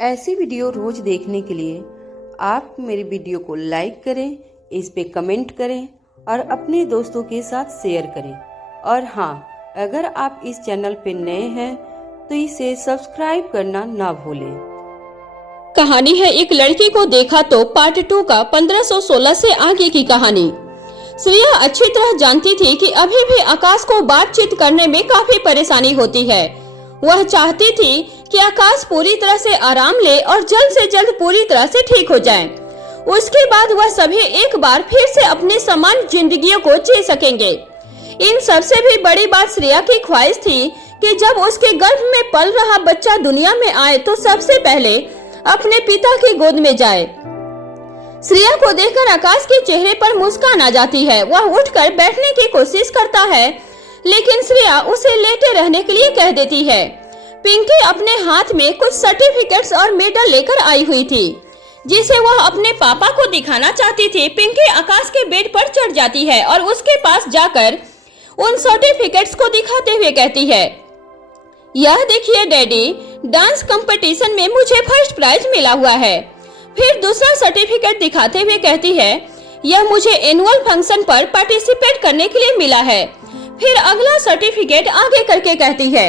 ऐसी वीडियो रोज देखने के लिए आप मेरी वीडियो को लाइक करें, इस पे कमेंट करें और अपने दोस्तों के साथ शेयर करें। और हाँ, अगर आप इस चैनल पे नए हैं तो इसे सब्सक्राइब करना ना भूलें। कहानी है एक लड़की को देखा तो पार्ट 2 का 1516 से आगे की कहानी। श्रेया अच्छी तरह जानती थी कि अभी भी आकाश को बातचीत करने में काफी परेशानी होती है। वह चाहती थी कि आकाश पूरी तरह से आराम ले और जल्द से जल्द पूरी तरह से ठीक हो जाए। उसके बाद वह सभी एक बार फिर से अपनी समान जिंदगियों को जी सकेंगे। इन सबसे भी बड़ी बात श्रेया की ख्वाहिश थी कि जब उसके गर्भ में पल रहा बच्चा दुनिया में आए तो सबसे पहले अपने पिता की गोद में जाए। श्रेया को देखकर आकाश के चेहरे पर मुस्कान आ जाती है। वह उठकर बैठने की कोशिश करता है, लेकिन श्रेया उसे लेटे रहने के लिए कह देती है। पिंकी अपने हाथ में कुछ सर्टिफिकेट्स और मेडल लेकर आई हुई थी, जिसे वह अपने पापा को दिखाना चाहती थी। पिंकी आकाश के बेड पर चढ़ जाती है और उसके पास जाकर उन सर्टिफिकेट्स को दिखाते हुए कहती है, यह देखिए डैडी, डांस कंपटीशन में मुझे फर्स्ट प्राइज मिला हुआ है। फिर दूसरा सर्टिफिकेट दिखाते हुए कहती है, यह मुझे एनुअल फंक्शन पर पार्टिसिपेट करने के लिए मिला है। फिर अगला सर्टिफिकेट आगे करके कहती है,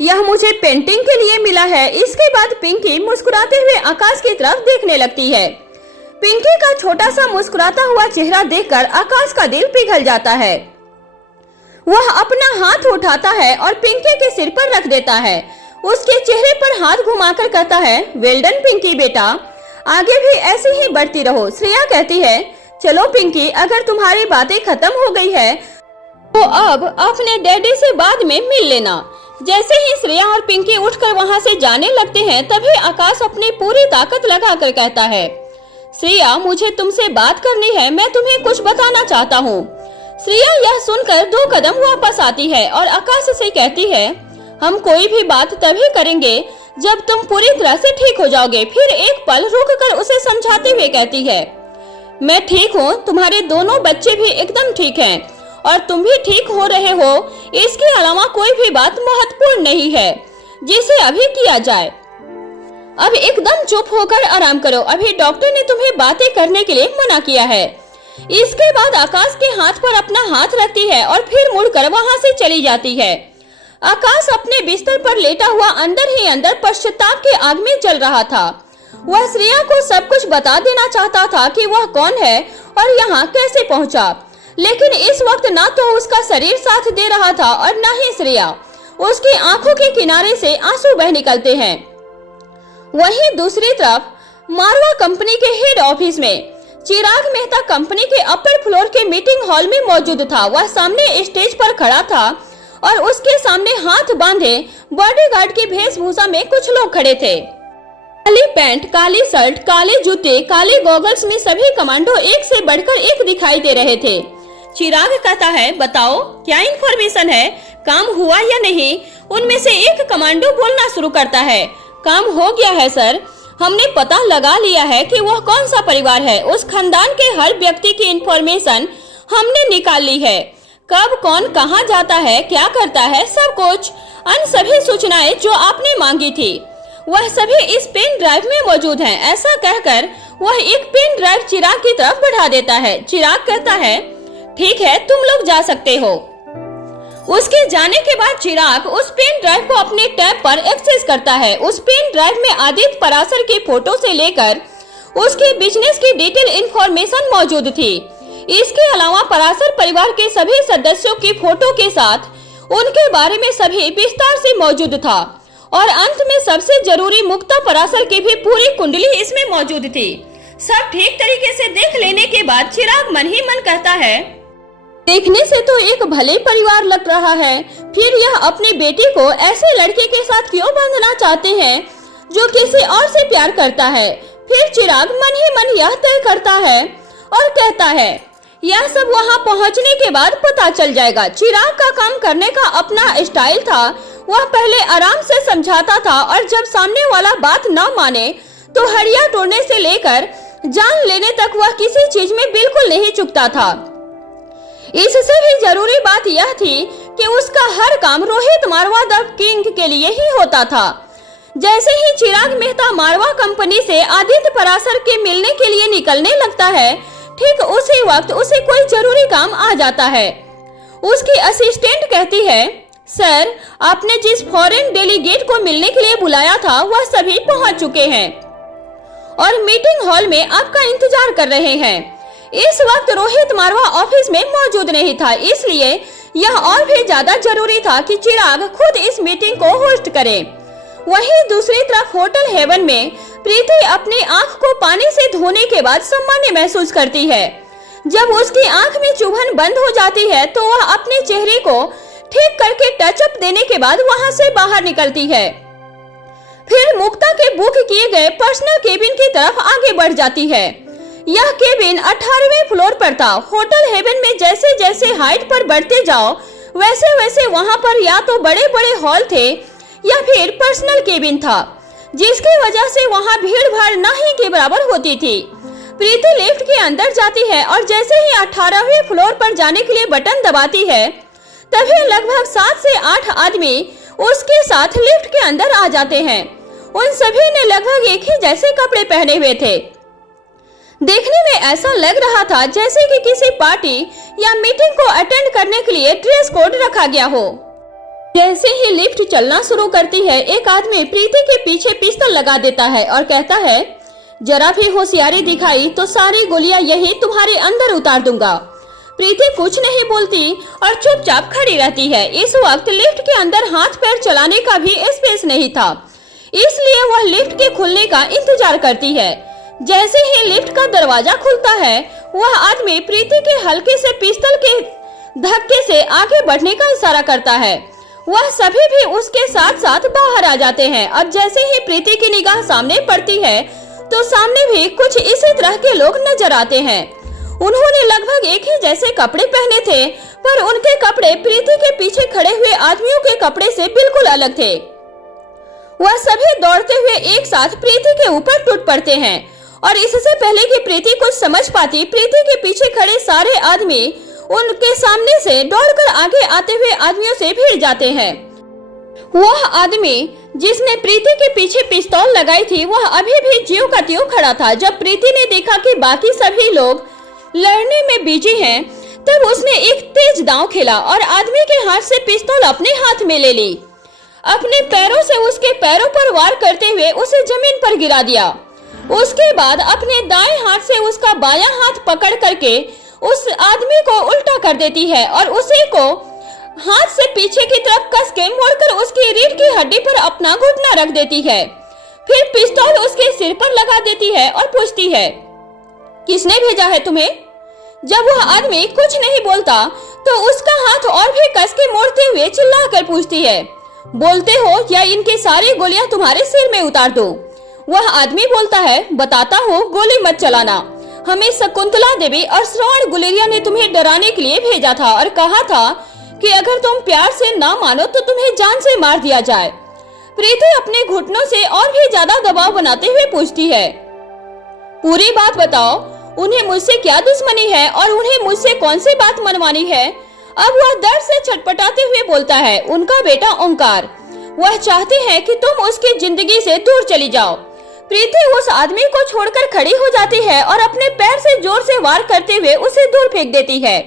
यह मुझे पेंटिंग के लिए मिला है। इसके बाद पिंकी मुस्कुराते हुए आकाश की तरफ देखने लगती है। पिंकी का छोटा सा मुस्कुराता हुआ चेहरा देखकर आकाश का दिल पिघल जाता है। वह अपना हाथ उठाता है और पिंकी के सिर पर रख देता है। उसके चेहरे पर हाथ घुमाकर कहता है, वेल डन पिंकी बेटा, आगे भी ऐसे ही बढ़ती रहो। श्रेया कहती है, चलो पिंकी, अगर तुम्हारी बातें खत्म हो गई है तो अब अपने डैडी से बाद में मिल लेना। जैसे ही श्रेया और पिंकी उठकर वहां से जाने लगते हैं, तभी आकाश अपनी पूरी ताकत लगाकर कहता है, श्रेया, मुझे तुमसे बात करनी है, मैं तुम्हें कुछ बताना चाहता हूँ। श्रेया यह सुनकर 2 कदम वापस आती है और आकाश से कहती है, हम कोई भी बात तभी करेंगे जब तुम पूरी तरह से ठीक हो जाओगे। फिर एक पल रुककर उसे समझाते हुए कहती है, मैं ठीक हूँ, तुम्हारे दोनों बच्चे भी एकदम ठीक हैं और तुम भी ठीक हो रहे हो। इसके अलावा कोई भी बात महत्वपूर्ण नहीं है जिसे अभी किया जाए। अब एकदम चुप होकर आराम करो, अभी डॉक्टर ने तुम्हें बातें करने के लिए मना किया है। इसके बाद आकाश के हाथ पर अपना हाथ रखती है और फिर मुड़कर वहां से चली जाती है। आकाश अपने बिस्तर पर लेटा हुआ अंदर ही अंदर पश्चाताप के आग में जल रहा था। वह श्रेया को सब कुछ बता देना चाहता था कि वह कौन है और यहाँ कैसे पहुँचा, लेकिन इस वक्त ना तो उसका शरीर साथ दे रहा था और न ही श्रेया। उसकी आंखों के किनारे से आंसू बह निकलते हैं। वहीं दूसरी तरफ मारवा कंपनी के हेड ऑफिस में चिराग मेहता कंपनी के अपर फ्लोर के मीटिंग हॉल में मौजूद था। वह सामने स्टेज पर खड़ा था और उसके सामने हाथ बांधे बॉडीगार्ड की वेशभूषा में कुछ लोग खड़े थे। काली पैंट, काली शर्ट, काले जूते, काले गॉगल्स में सभी कमांडो एक से बढ़कर एक दिखाई दे रहे थे। चिराग कहता है, बताओ क्या इन्फॉर्मेशन है, काम हुआ या नहीं? उनमें से एक कमांडो बोलना शुरू करता है, काम हो गया है सर, हमने पता लगा लिया है कि वह कौन सा परिवार है। उस खानदान के हर व्यक्ति की इन्फॉर्मेशन हमने निकाल ली है, कब कौन कहाँ जाता है, क्या करता है, सब कुछ। अन्य सभी सूचनाएं जो आपने मांगी थी वह सभी इस पेन ड्राइव में मौजूद हैं। ऐसा कहकर वह एक पेन ड्राइव चिराग की तरफ बढ़ा देता है। चिराग कहता है, ठीक है, तुम लोग जा सकते हो। उसके जाने के बाद चिराग उस पेन ड्राइव को अपने टैब पर एक्सेस करता है। उस पेन ड्राइव में आदित्य पराशर की फोटो से लेकर उसके बिजनेस की डिटेल इंफॉर्मेशन मौजूद थी। इसके अलावा पराशर परिवार के सभी सदस्यों की फोटो के साथ उनके बारे में सभी विस्तार से मौजूद था और अंत में सबसे जरूरी मुक्ता पराशर की भी पूरी कुंडली इसमें मौजूद थी। सब ठीक तरीके से देख लेने के बाद चिराग मन ही मन कहता है, देखने से तो एक भले परिवार लग रहा है, फिर यह अपनी बेटी को ऐसे लड़के के साथ क्यों बांधना चाहते हैं जो किसी और से प्यार करता है? फिर चिराग मन ही मन यह तय करता है और कहता है, यह सब वहां पहुंचने के बाद पता चल जाएगा। चिराग का काम करने का अपना स्टाइल था। वह पहले आराम से समझाता था और जब सामने वाला बात न माने तो हड़िया तोड़ने से लेकर जान लेने तक वह किसी चीज में बिल्कुल नहीं चूकता था। इससे भी जरूरी बात यह थी कि उसका हर काम रोहित मारवा द किंग के लिए ही होता था। जैसे ही चिराग मेहता मारवा कंपनी से आदित्य पराशर के मिलने के लिए निकलने लगता है, ठीक उसी वक्त उसे कोई जरूरी काम आ जाता है। उसकी असिस्टेंट कहती है, सर, आपने जिस फॉरेन डेलीगेट को मिलने के लिए बुलाया था वह सभी पहुंच चुके हैं और मीटिंग हॉल में आपका इंतजार कर रहे हैं। इस वक्त रोहित मारवा ऑफिस में मौजूद नहीं था, इसलिए यह और भी ज्यादा जरूरी था कि चिराग खुद इस मीटिंग को होस्ट करे। वहीं दूसरी तरफ होटल हेवन में प्रीति अपनी आंख को पानी से धोने के बाद सामान्य महसूस करती है। जब उसकी आंख में चुभन बंद हो जाती है तो वह अपने चेहरे को ठीक करके टचअप देने के बाद वहां से बाहर निकलती है। फिर मुक्ता के बुक किए गए पर्सनल केबिन की तरफ आगे बढ़ जाती है। यह केबिन 18वें फ्लोर पर था। होटल हेवन में जैसे जैसे हाइट पर बढ़ते जाओ वैसे वैसे वहां पर या तो बड़े बड़े हॉल थे या फिर पर्सनल केबिन था, जिसकी वजह से वहां भीड़ भाड़ नहीं के बराबर होती थी। प्रीति लिफ्ट के अंदर जाती है और जैसे ही 18वें फ्लोर पर जाने के लिए बटन दबाती है, तभी लगभग 7 से 8 आदमी उसके साथ लिफ्ट के अंदर आ जाते हैं। उन सभी ने लगभग एक ही जैसे कपड़े पहने हुए थे। देखने में ऐसा लग रहा था जैसे कि किसी पार्टी या मीटिंग को अटेंड करने के लिए ड्रेस कोड रखा गया हो। जैसे ही लिफ्ट चलना शुरू करती है, एक आदमी प्रीति के पीछे पिस्तौल लगा देता है और कहता है, जरा भी होशियारी दिखाई तो सारी गोलियां यही तुम्हारे अंदर उतार दूंगा। प्रीति कुछ नहीं बोलती और चुपचाप खड़ी रहती है। इस वक्त लिफ्ट के अंदर हाथ पैर चलाने का भी स्पेस नहीं था, इसलिए वह लिफ्ट के खुलने का इंतजार करती है। जैसे ही लिफ्ट का दरवाजा खुलता है, वह आदमी प्रीति के हल्के से पिस्तौल के धक्के से आगे बढ़ने का इशारा करता है। वह सभी भी उसके साथ साथ बाहर आ जाते हैं। अब जैसे ही प्रीति की निगाह सामने पड़ती है तो सामने भी कुछ इसी तरह के लोग नजर आते हैं। उन्होंने लगभग एक ही जैसे कपड़े पहने थे, पर उनके कपड़े प्रीति के पीछे खड़े हुए आदमियों के कपड़े से बिल्कुल अलग थे। वह सभी दौड़ते हुए एक साथ प्रीति के ऊपर टूट पड़ते हैं और इससे पहले कि प्रीति कुछ समझ पाती, प्रीति के पीछे खड़े सारे आदमी उनके सामने से दौड़कर आगे आते हुए आदमियों से भिड़ जाते हैं। वह आदमी जिसने प्रीति के पीछे पिस्तौल लगाई थी, वह अभी भी ज्यों का त्यों खड़ा था। जब प्रीति ने देखा कि बाकी सभी लोग लड़ने में बिजी हैं, तब उसने एक तेज दांव खेला और आदमी के हाथ से पिस्तौल अपने हाथ में ले ली। अपने पैरों से उसके पैरों पर वार करते हुए उसे जमीन पर गिरा दिया। उसके बाद अपने दाएं हाथ से उसका बायां हाथ पकड़ करके उस आदमी को उल्टा कर देती है और उसे को हाथ से पीछे की तरफ कस के मोड़कर उसकी रीढ़ की हड्डी पर अपना घुटना रख देती है। फिर पिस्तौल उसके सिर पर लगा देती है और पूछती है, किसने भेजा है तुम्हें? जब वह आदमी कुछ नहीं बोलता तो उसका हाथ और भी कस के मोड़ते हुए चिल्लाकर पूछती है, बोलते हो या इनकी सारी गोलियां तुम्हारे सिर में उतार दूं? वह आदमी बोलता है, बताता हूँ, गोली मत चलाना। हमें शकुंतला देवी और श्रवण गुलेरिया ने तुम्हें डराने के लिए भेजा था और कहा था कि अगर तुम प्यार से ना मानो तो तुम्हें जान से मार दिया जाए। प्रीति अपने घुटनों से और भी ज्यादा दबाव बनाते हुए पूछती है, पूरी बात बताओ, उन्हें मुझसे क्या दुश्मनी है और उन्हें मुझसे कौन सी बात मनवानी है? अब वह दर्द से छटपटाते हुए बोलता है, उनका बेटा ओंकार, वह चाहते हैं कि तुम उसकी जिंदगी से दूर चली जाओ। प्रीति उस आदमी को छोड़कर खड़ी हो जाती है और अपने पैर से जोर से वार करते हुए उसे दूर फेंक देती है।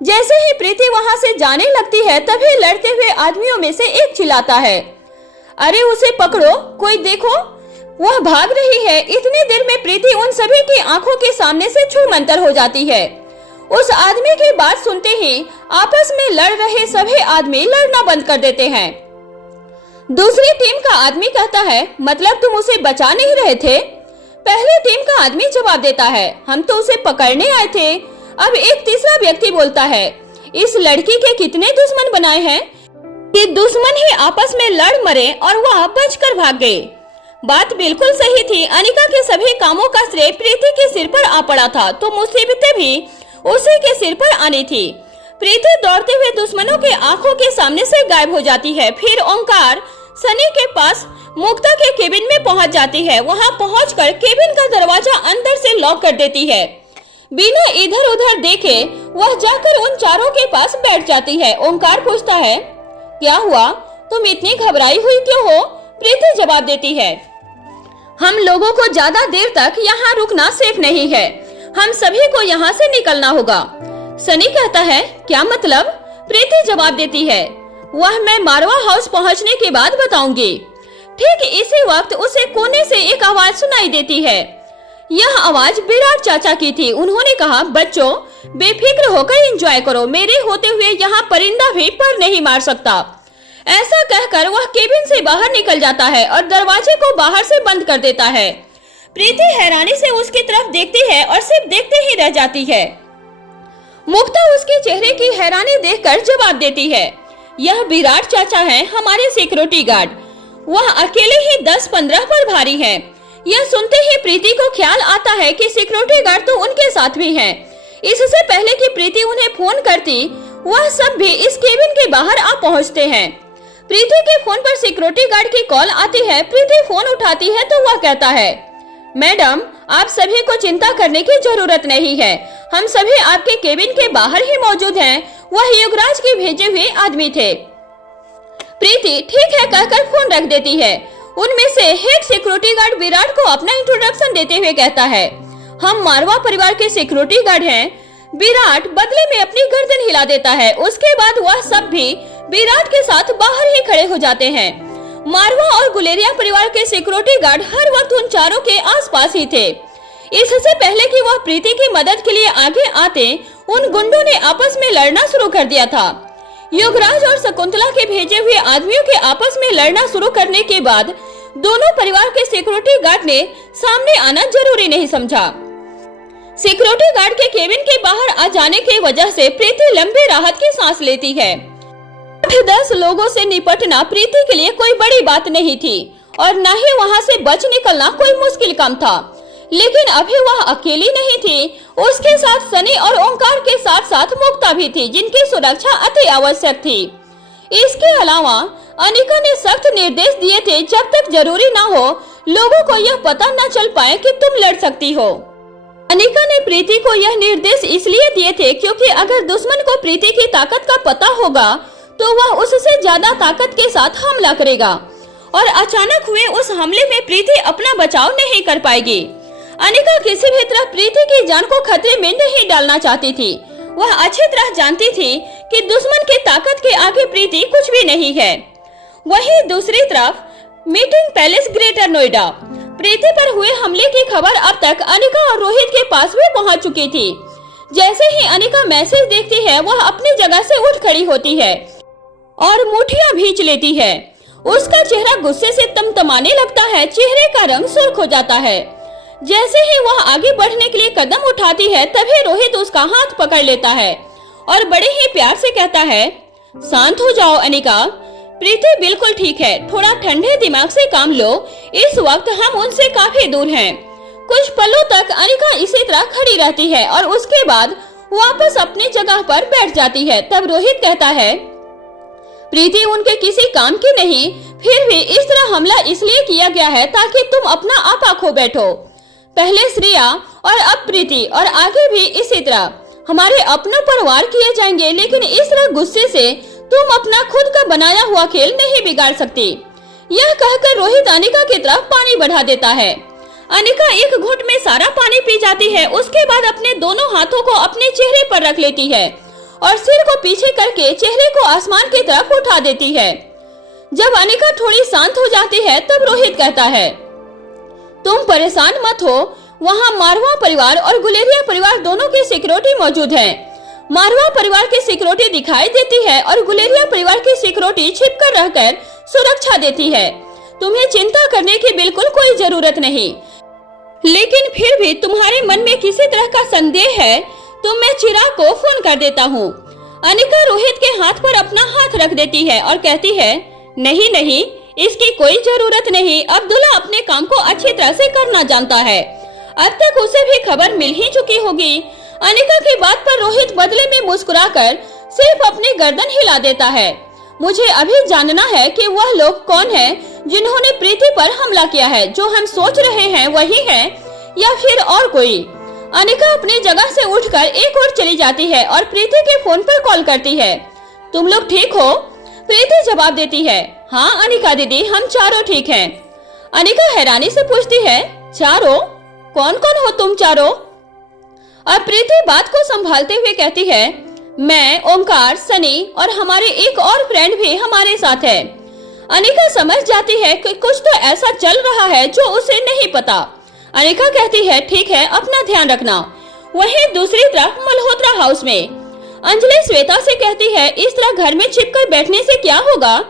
जैसे ही प्रीति वहां से जाने लगती है, तभी लड़ते हुए आदमियों में से एक चिल्लाता है, अरे उसे पकड़ो, कोई देखो, वह भाग रही है। इतनी देर में प्रीति उन सभी की आंखों के सामने से छूमंतर हो जाती है। उस आदमी की बात सुनते ही आपस में लड़ रहे सभी आदमी लड़ना बंद कर देते हैं। दूसरी टीम का आदमी कहता है, मतलब तुम उसे बचा नहीं रहे थे? पहली टीम का आदमी जवाब देता है, हम तो उसे पकड़ने आए थे। अब एक तीसरा व्यक्ति बोलता है, इस लड़की के कितने दुश्मन बनाए हैं कि दुश्मन ही आपस में लड़ मरे और वह बचकर भाग गए। बात बिल्कुल सही थी। अनिका के सभी कामों का श्रेय प्रीति के सिर पर आ पड़ा था, तो मुसीबतें भी उसी के सिर पर आनी थी। प्रीति दौड़ते हुए दुश्मनों के आंखों के सामने से गायब हो जाती है। फिर ओंकार सनी के पास मुक्ता के केबिन में पहुंच जाती है। वहां पहुंचकर केबिन का दरवाजा अंदर से लॉक कर देती है। बिना इधर उधर देखे वह जाकर उन चारों के पास बैठ जाती है। ओंकार पूछता है, क्या हुआ, तुम इतनी घबराई हुई क्यों हो? प्रीति जवाब देती है, हम लोगों को ज्यादा देर तक यहाँ रुकना सेफ नहीं है, हम सभी को यहाँ से निकलना होगा। सनी कहता है, क्या मतलब? प्रीति जवाब देती है, वह मैं मारवा हाउस पहुँचने के बाद बताऊंगी। ठीक इसी वक्त उसे कोने से एक आवाज सुनाई देती है। यह आवाज विराट चाचा की थी। उन्होंने कहा, बच्चों बेफिक्र होकर एंजॉय करो, मेरे होते हुए यहाँ परिंदा भी पर नहीं मार सकता। ऐसा कहकर वह केबिन से बाहर निकल जाता है और दरवाजे को बाहर से बंद कर देता है। प्रीति हैरानी से उसकी तरफ देखती है और सिर्फ देखते ही रह जाती है। मुक्ता उसके चेहरे की हैरानी देखकर जवाब देती है, यह विराट चाचा है, हमारे सिक्योरिटी गार्ड। वह अकेले ही 10-15 पर भारी है। यह सुनते ही प्रीति को ख्याल आता है कि सिक्योरिटी गार्ड तो उनके साथ भी हैं। इससे पहले कि प्रीति उन्हें फोन करती, वह सब भी इस केबिन के बाहर आ पहुंचते हैं। प्रीति के फोन पर सिक्योरिटी गार्ड की कॉल आती है। प्रीति फोन उठाती है तो वह कहता है, मैडम आप सभी को चिंता करने की जरूरत नहीं है, हम सभी आपके केबिन के बाहर ही मौजूद हैं। वह युवराज के भेजे हुए आदमी थे। प्रीति ठीक है कहकर फोन रख देती है। उनमें से हेड सिक्योरिटी गार्ड विराट को अपना इंट्रोडक्शन देते हुए कहता है, हम मारवा परिवार के सिक्योरिटी गार्ड हैं। विराट बदले में अपनी गर्दन हिला देता है। उसके बाद वह सब भी विराट के साथ बाहर ही खड़े हो जाते हैं। मारवा और गुलेरिया परिवार के सिक्योरिटी गार्ड हर वक्त उन चारों के आसपास ही थे। इससे पहले कि वह प्रीति की मदद के लिए आगे आते, उन गुंडों ने आपस में लड़ना शुरू कर दिया था। युवराज और शकुंतला के भेजे हुए आदमियों के आपस में लड़ना शुरू करने के बाद दोनों परिवार के सिक्योरिटी गार्ड ने सामने आना जरूरी नहीं समझा। सिक्योरिटी गार्ड के केबिन के बाहर आ जाने की वजह से प्रीति लंबी राहत की सांस लेती है। 8-10 लोगों से निपटना प्रीति के लिए कोई बड़ी बात नहीं थी और न ही वहां से बच निकलना कोई मुश्किल काम था। लेकिन अभी वह अकेली नहीं थी, उसके साथ सनी और ओंकार के साथ साथ मुक्ता भी थी, जिनकी सुरक्षा अति आवश्यक थी। इसके अलावा अनिका ने सख्त निर्देश दिए थे, जब तक जरूरी ना हो लोगों को यह पता न चल पाए कि तुम लड़ सकती हो। अनिका ने प्रीति को यह निर्देश इसलिए दिए थे क्योंकि अगर दुश्मन को प्रीति की ताकत का पता होगा तो वह उससे ज्यादा ताकत के साथ हमला करेगा और अचानक हुए उस हमले में प्रीति अपना बचाव नहीं कर पाएगी। अनिका किसी भी तरह प्रीति की जान को खतरे में नहीं डालना चाहती थी। वह अच्छी तरह जानती थी कि दुश्मन की ताकत के आगे प्रीति कुछ भी नहीं है। वहीं दूसरी तरफ मीटिंग पैलेस ग्रेटर नोएडा, प्रीति पर हुए हमले की खबर अब तक अनिका और रोहित के पास भी पहुंच चुकी थी। जैसे ही अनिका मैसेज देखती है, वह अपनी जगह से उठ खड़ी होती है और मुठियां भींच लेती है। उसका चेहरा गुस्से से तमतमाने लगता है, चेहरे का रंग सुर्ख हो जाता है। जैसे ही वह आगे बढ़ने के लिए कदम उठाती है, तभी रोहित उसका हाथ पकड़ लेता है और बड़े ही प्यार से कहता है, शांत हो जाओ अनिका, प्रीति बिल्कुल ठीक है, थोड़ा ठंडे दिमाग से काम लो, इस वक्त हम उनसे काफी दूर हैं। कुछ पलों तक अनिका इसी तरह खड़ी रहती है और उसके बाद वापस अपनी जगह पर बैठ जाती है। तब रोहित कहता है, प्रीति उनके किसी काम की नहीं, फिर भी इस तरह हमला इसलिए किया गया है ताकि तुम अपना आपा खो बैठो। पहले श्रेया और अब प्रीति और आगे भी इसी तरह हमारे अपनों पर वार किए जाएंगे, लेकिन इस तरह गुस्से से तुम अपना खुद का बनाया हुआ खेल नहीं बिगाड़ सकती। यह कहकर रोहित अनिका की तरफ पानी बढ़ा देता है। अनिका एक घूंट में सारा पानी पी जाती है। उसके बाद अपने दोनों हाथों को अपने चेहरे पर रख लेती है और सिर को पीछे करके चेहरे को आसमान की तरफ उठा देती है। जब अनिका थोड़ी शांत हो जाती है, तब रोहित कहता है, तुम परेशान मत हो, वहाँ मारवा परिवार और गुलेरिया परिवार दोनों की सिक्योरिटी मौजूद है। मारवा परिवार की सिक्योरिटी दिखाई देती है और गुलेरिया परिवार की सिक्योरिटी छिपकर रहकर सुरक्षा देती है। तुम्हें चिंता करने की बिल्कुल कोई जरूरत नहीं, लेकिन फिर भी तुम्हारे मन में किसी तरह का संदेह है तो मैं चिराग को फोन कर देता हूँ। अनिका रोहित के हाथ पर अपना हाथ रख देती है और कहती है, नहीं नहीं, इसकी कोई जरूरत नहीं, अब्दुल्ला अपने काम को अच्छी तरह से करना जानता है, अब तक उसे भी खबर मिल ही चुकी होगी। अनिका की बात पर रोहित बदले में मुस्कुराकर सिर्फ अपनी गर्दन हिला देता है। मुझे अभी जानना है कि वह लोग कौन हैं जिन्होंने प्रीति पर हमला किया है। जो हम सोच रहे हैं वही है या फिर और कोई। अनिका अपनी जगह से उठकर एक ओर चली जाती है और प्रीति के फोन पर कॉल करती है। तुम लोग ठीक हो? प्रीति जवाब देती है, हाँ अनिका दीदी, हम चारों ठीक हैं। अनिका हैरानी से पूछती है, चारों? कौन कौन हो तुम चारों? और प्रीति बात को संभालते हुए कहती है, मैं, ओमकार, सनी और हमारे एक और फ्रेंड भी हमारे साथ है। अनिका समझ जाती है कि कुछ तो ऐसा चल रहा है जो उसे नहीं पता। अनिका कहती है, ठीक है, अपना ध्यान रखना। वहीं दूसरी तरफ मल्होत्रा हाउस में अंजलि श्वेता से कहती है, इस तरह घर में छिपकर बैठने से क्या होगा?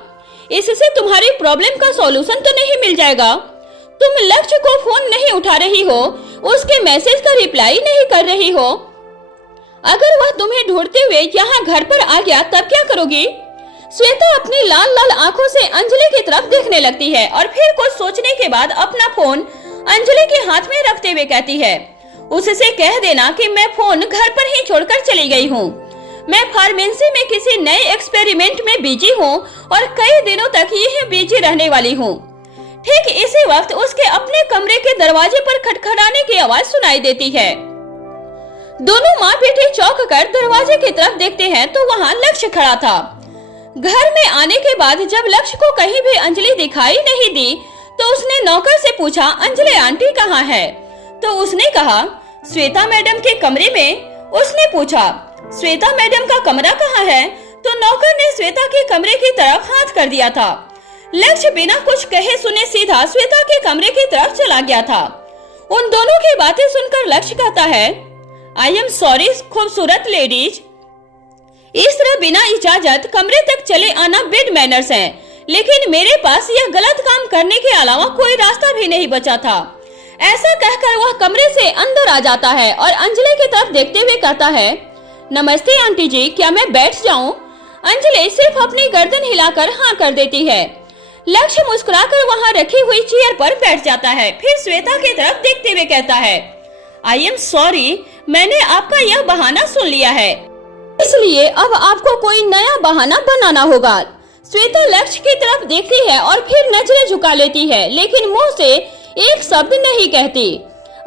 इससे तुम्हारी प्रॉब्लम का सॉल्यूशन तो नहीं मिल जाएगा। तुम लक्ष्य को फोन नहीं उठा रही हो, उसके मैसेज का रिप्लाई नहीं कर रही हो। अगर वह तुम्हें ढूंढते हुए यहाँ घर पर आ गया तब क्या करोगी? श्वेता अपनी लाल लाल आंखों से अंजलि की तरफ देखने लगती है और फिर कुछ सोचने के बाद अपना फोन अंजलि के हाथ में रखते हुए कहती है, उससे कह देना कि मैं फोन घर पर ही छोड़कर चली गई हूँ। मैं फार्मेसी में किसी नए एक्सपेरिमेंट में बिजी हूँ और कई दिनों तक यही बिजी रहने वाली हूँ। ठीक इसी वक्त उसके अपने कमरे के दरवाजे पर खटखटाने की आवाज सुनाई देती है। दोनों माँ बेटे चौंक कर दरवाजे की तरफ देखते हैं तो वहाँ लक्ष्य खड़ा था। घर में आने के बाद जब लक्ष्य को कहीं भी अंजलि दिखाई नहीं दी तो उसने नौकर से पूछा, अंजलि आंटी कहाँ है? तो उसने कहा, श्वेता मैडम के कमरे में। उसने पूछा, श्वेता मैडम का कमरा कहाँ है? तो नौकर ने श्वेता के कमरे की तरफ हाथ कर दिया था। लक्ष्य बिना कुछ कहे सुने सीधा श्वेता के कमरे की तरफ चला गया था। उन दोनों की बातें सुनकर लक्ष्य कहता है, आई एम सॉरी खूबसूरत लेडीज, इस तरह बिना इजाजत कमरे तक चले आना बैड मैनर्स है, लेकिन मेरे पास यह गलत काम करने के अलावा कोई रास्ता भी नहीं बचा था। ऐसा कहकर वह कमरे से अंदर आ जाता है और अंजलि की तरफ देखते हुए कहता है, नमस्ते आंटी जी, क्या मैं बैठ जाऊं? अंजलि सिर्फ अपनी गर्दन हिलाकर हाँ कर देती है। लक्ष्य मुस्कुराकर वहां रखी हुई चेयर पर बैठ जाता है। फिर श्वेता की तरफ देखते हुए कहता है, आई एम सॉरी, मैंने आपका यह बहाना सुन लिया है, इसलिए अब आपको कोई नया बहाना बनाना होगा। श्वेता लक्ष्य की तरफ देखती है और फिर नजरें झुका लेती है, लेकिन मुंह से एक शब्द नहीं कहती।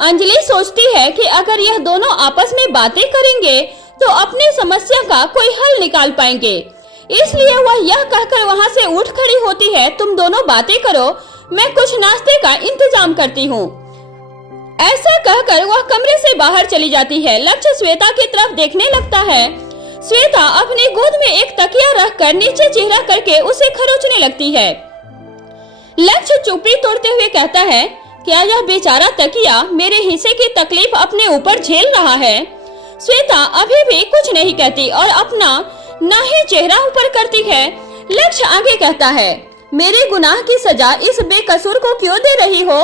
अंजलि सोचती है कि अगर यह दोनों आपस में बातें करेंगे तो अपनी समस्या का कोई हल निकाल पाएंगे, इसलिए वह यह कहकर वहां से उठ खड़ी होती है, तुम दोनों बातें करो, मैं कुछ नाश्ते का इंतजाम करती हूँ। ऐसा कहकर वह कमरे से बाहर चली जाती है। लक्ष्य श्वेता की तरफ देखने लगता है। श्वेता अपनी गोद में एक तकिया रखकर नीचे चेहरा करके उसे खरोचने लगती है। लक्ष्य चुप्पी तोड़ते हुए कहता है, क्या यह बेचारा तकिया मेरे हिस्से की तकलीफ अपने ऊपर झेल रहा है? श्वेता अभी भी कुछ नहीं कहती और अपना ना ही चेहरा ऊपर करती है। लक्ष्य आगे कहता है, मेरे गुनाह की सजा इस बेकसूर को क्यों दे रही हो?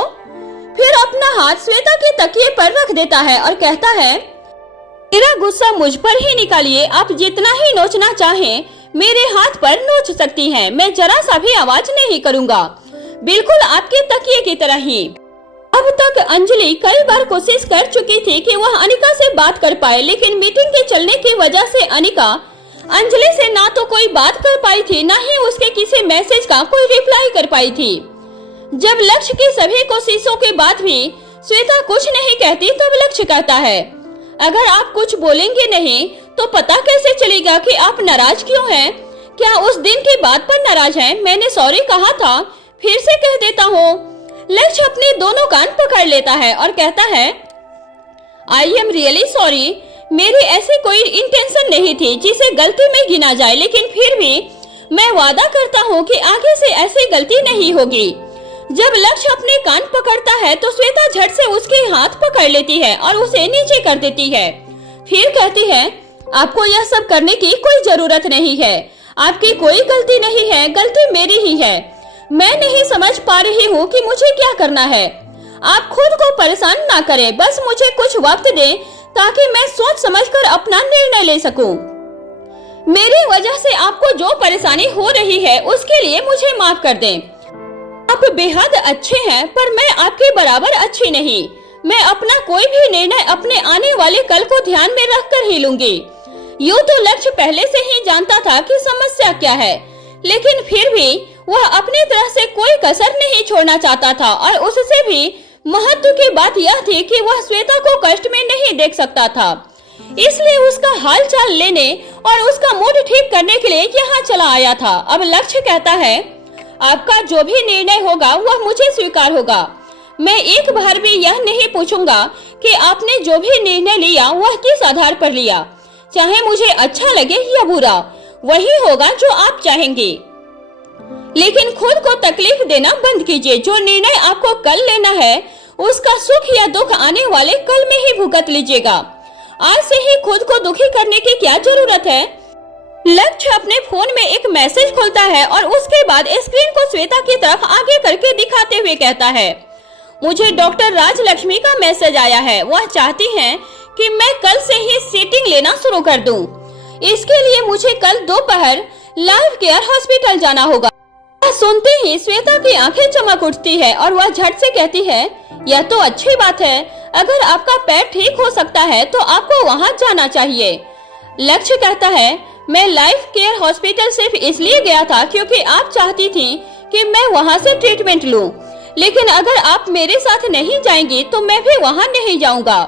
फिर अपना हाथ श्वेता के तकिए पर रख देता है और कहता है, मेरा गुस्सा मुझ पर ही निकालिए, आप जितना ही नोचना चाहें मेरे हाथ पर नोच सकती हैं, मैं जरा सा भी आवाज नहीं करूंगा, बिल्कुल आपके तकिए की तरह ही। अब तक अंजलि कई बार कोशिश कर चुकी थी कि वह अनिका से बात कर पाए, लेकिन मीटिंग के चलने की वजह से अनिका अंजलि से ना तो कोई बात कर पाई थी, ना ही उसके किसी मैसेज का कोई रिप्लाई कर पाई थी। जब लक्ष्य की सभी कोशिशों के बाद भी श्वेता कुछ नहीं कहती तब लक्ष्य कहता है, अगर आप कुछ बोलेंगे नहीं तो पता कैसे चलेगा कि आप नाराज क्यों हैं? क्या उस दिन की बात पर नाराज हैं? मैंने सॉरी कहा था, फिर से कह देता हूँ। लक्ष्य अपने दोनों कान पकड़ लेता है और कहता है, आई एम रियली सॉरी, मेरी ऐसी कोई इंटेंशन नहीं थी जिसे गलती में गिना जाए, लेकिन फिर भी मैं वादा करता हूँ कि आगे से ऐसी गलती नहीं होगी। जब लक्ष्य अपने कान पकड़ता है तो श्वेता झट से उसके हाथ पकड़ लेती है और उसे नीचे कर देती है। फिर कहती है, आपको यह सब करने की कोई जरूरत नहीं है, आपकी कोई गलती नहीं है, गलती मेरी ही है। मैं नहीं समझ पा रही हूँ कि मुझे क्या करना है। आप खुद को परेशान ना करें, बस मुझे कुछ वक्त दें ताकि मैं सोच समझकर अपना निर्णय ले सकूं। मेरी वजह से आपको जो परेशानी हो रही है उसके लिए मुझे माफ कर दें। आप बेहद अच्छे हैं पर मैं आपके बराबर अच्छी नहीं। मैं अपना कोई भी निर्णय अपने आने वाले कल को ध्यान में रखकर ही लूंगी। यूँ तो लक्ष्य पहले से ही जानता था कि समस्या क्या है, लेकिन फिर भी वह अपनी तरह से कोई कसर नहीं छोड़ना चाहता था और उससे भी महत्व की बात यह थी कि वह श्वेता को कष्ट में नहीं देख सकता था, इसलिए उसका हाल चाल लेने और उसका मूड ठीक करने के लिए यहाँ चला आया था। अब लक्ष्य कहता है, आपका जो भी निर्णय होगा वह मुझे स्वीकार होगा। मैं एक बार भी यह नहीं पूछूंगा कि आपने जो भी निर्णय लिया वह किस आधार पर लिया। चाहे मुझे अच्छा लगे या बुरा, वही होगा जो आप चाहेंगे। लेकिन खुद को तकलीफ देना बंद कीजिए। जो निर्णय आपको कल लेना है उसका सुख या दुख आने वाले कल में ही भुगत लीजिएगा। आज से ही खुद को दुखी करने की क्या जरूरत है। लक्ष्य अपने फोन में एक मैसेज खोलता है और उसके बाद स्क्रीन को श्वेता की तरफ आगे करके दिखाते हुए कहता है, मुझे डॉक्टर राजलक्ष्मी का मैसेज आया है। वह चाहती हैं कि मैं कल से ही सीटिंग लेना शुरू कर दूं। इसके लिए मुझे कल दोपहर लाइफ केयर हॉस्पिटल जाना होगा। सुनते ही श्वेता की आंखें चमक उठती है और वह झट से कहती है, यह तो अच्छी बात है। अगर आपका पैर ठीक हो सकता है तो आपको वहां जाना चाहिए। लक्ष्य कहता है, मैं लाइफ केयर हॉस्पिटल सिर्फ इसलिए गया था क्योंकि आप चाहती थी कि मैं वहां से ट्रीटमेंट लूं। लेकिन अगर आप मेरे साथ नहीं जाएंगी तो मैं भी वहां नहीं जाऊंगा।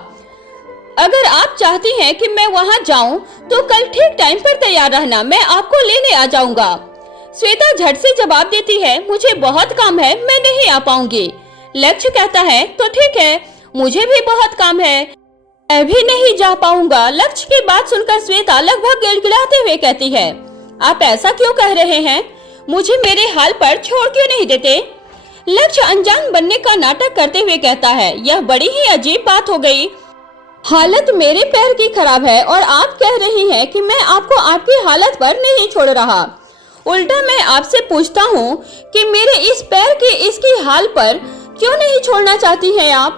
अगर आप चाहती हैं कि मैं वहां जाऊं तो कल ठीक टाइम पर तैयार रहना, मैं आपको लेने आ जाऊंगा। श्वेता झट से जवाब देती है, मुझे बहुत काम है, मैं नहीं आ पाऊंगी। लक्ष्य कहता है, तो ठीक है, मुझे भी बहुत काम है, मैं भी नहीं जा पाऊंगा। लक्ष्य की बात सुनकर श्वेता लगभग गिड़गिड़ाते हुए कहती है, आप ऐसा क्यों कह रहे हैं? मुझे मेरे हाल पर छोड़ क्यों नहीं देते? लक्ष्य अनजान बनने का नाटक करते हुए कहता है, यह बड़ी ही अजीब बात हो गई। हालत मेरे पैर की खराब है और आप कह रही हैं कि मैं आपको आपकी हालत पर नहीं छोड़ रहा। उल्टा मैं आपसे पूछता हूँ कि मेरे इस पैर के इसकी हाल पर क्यों नहीं छोड़ना चाहती हैं आप?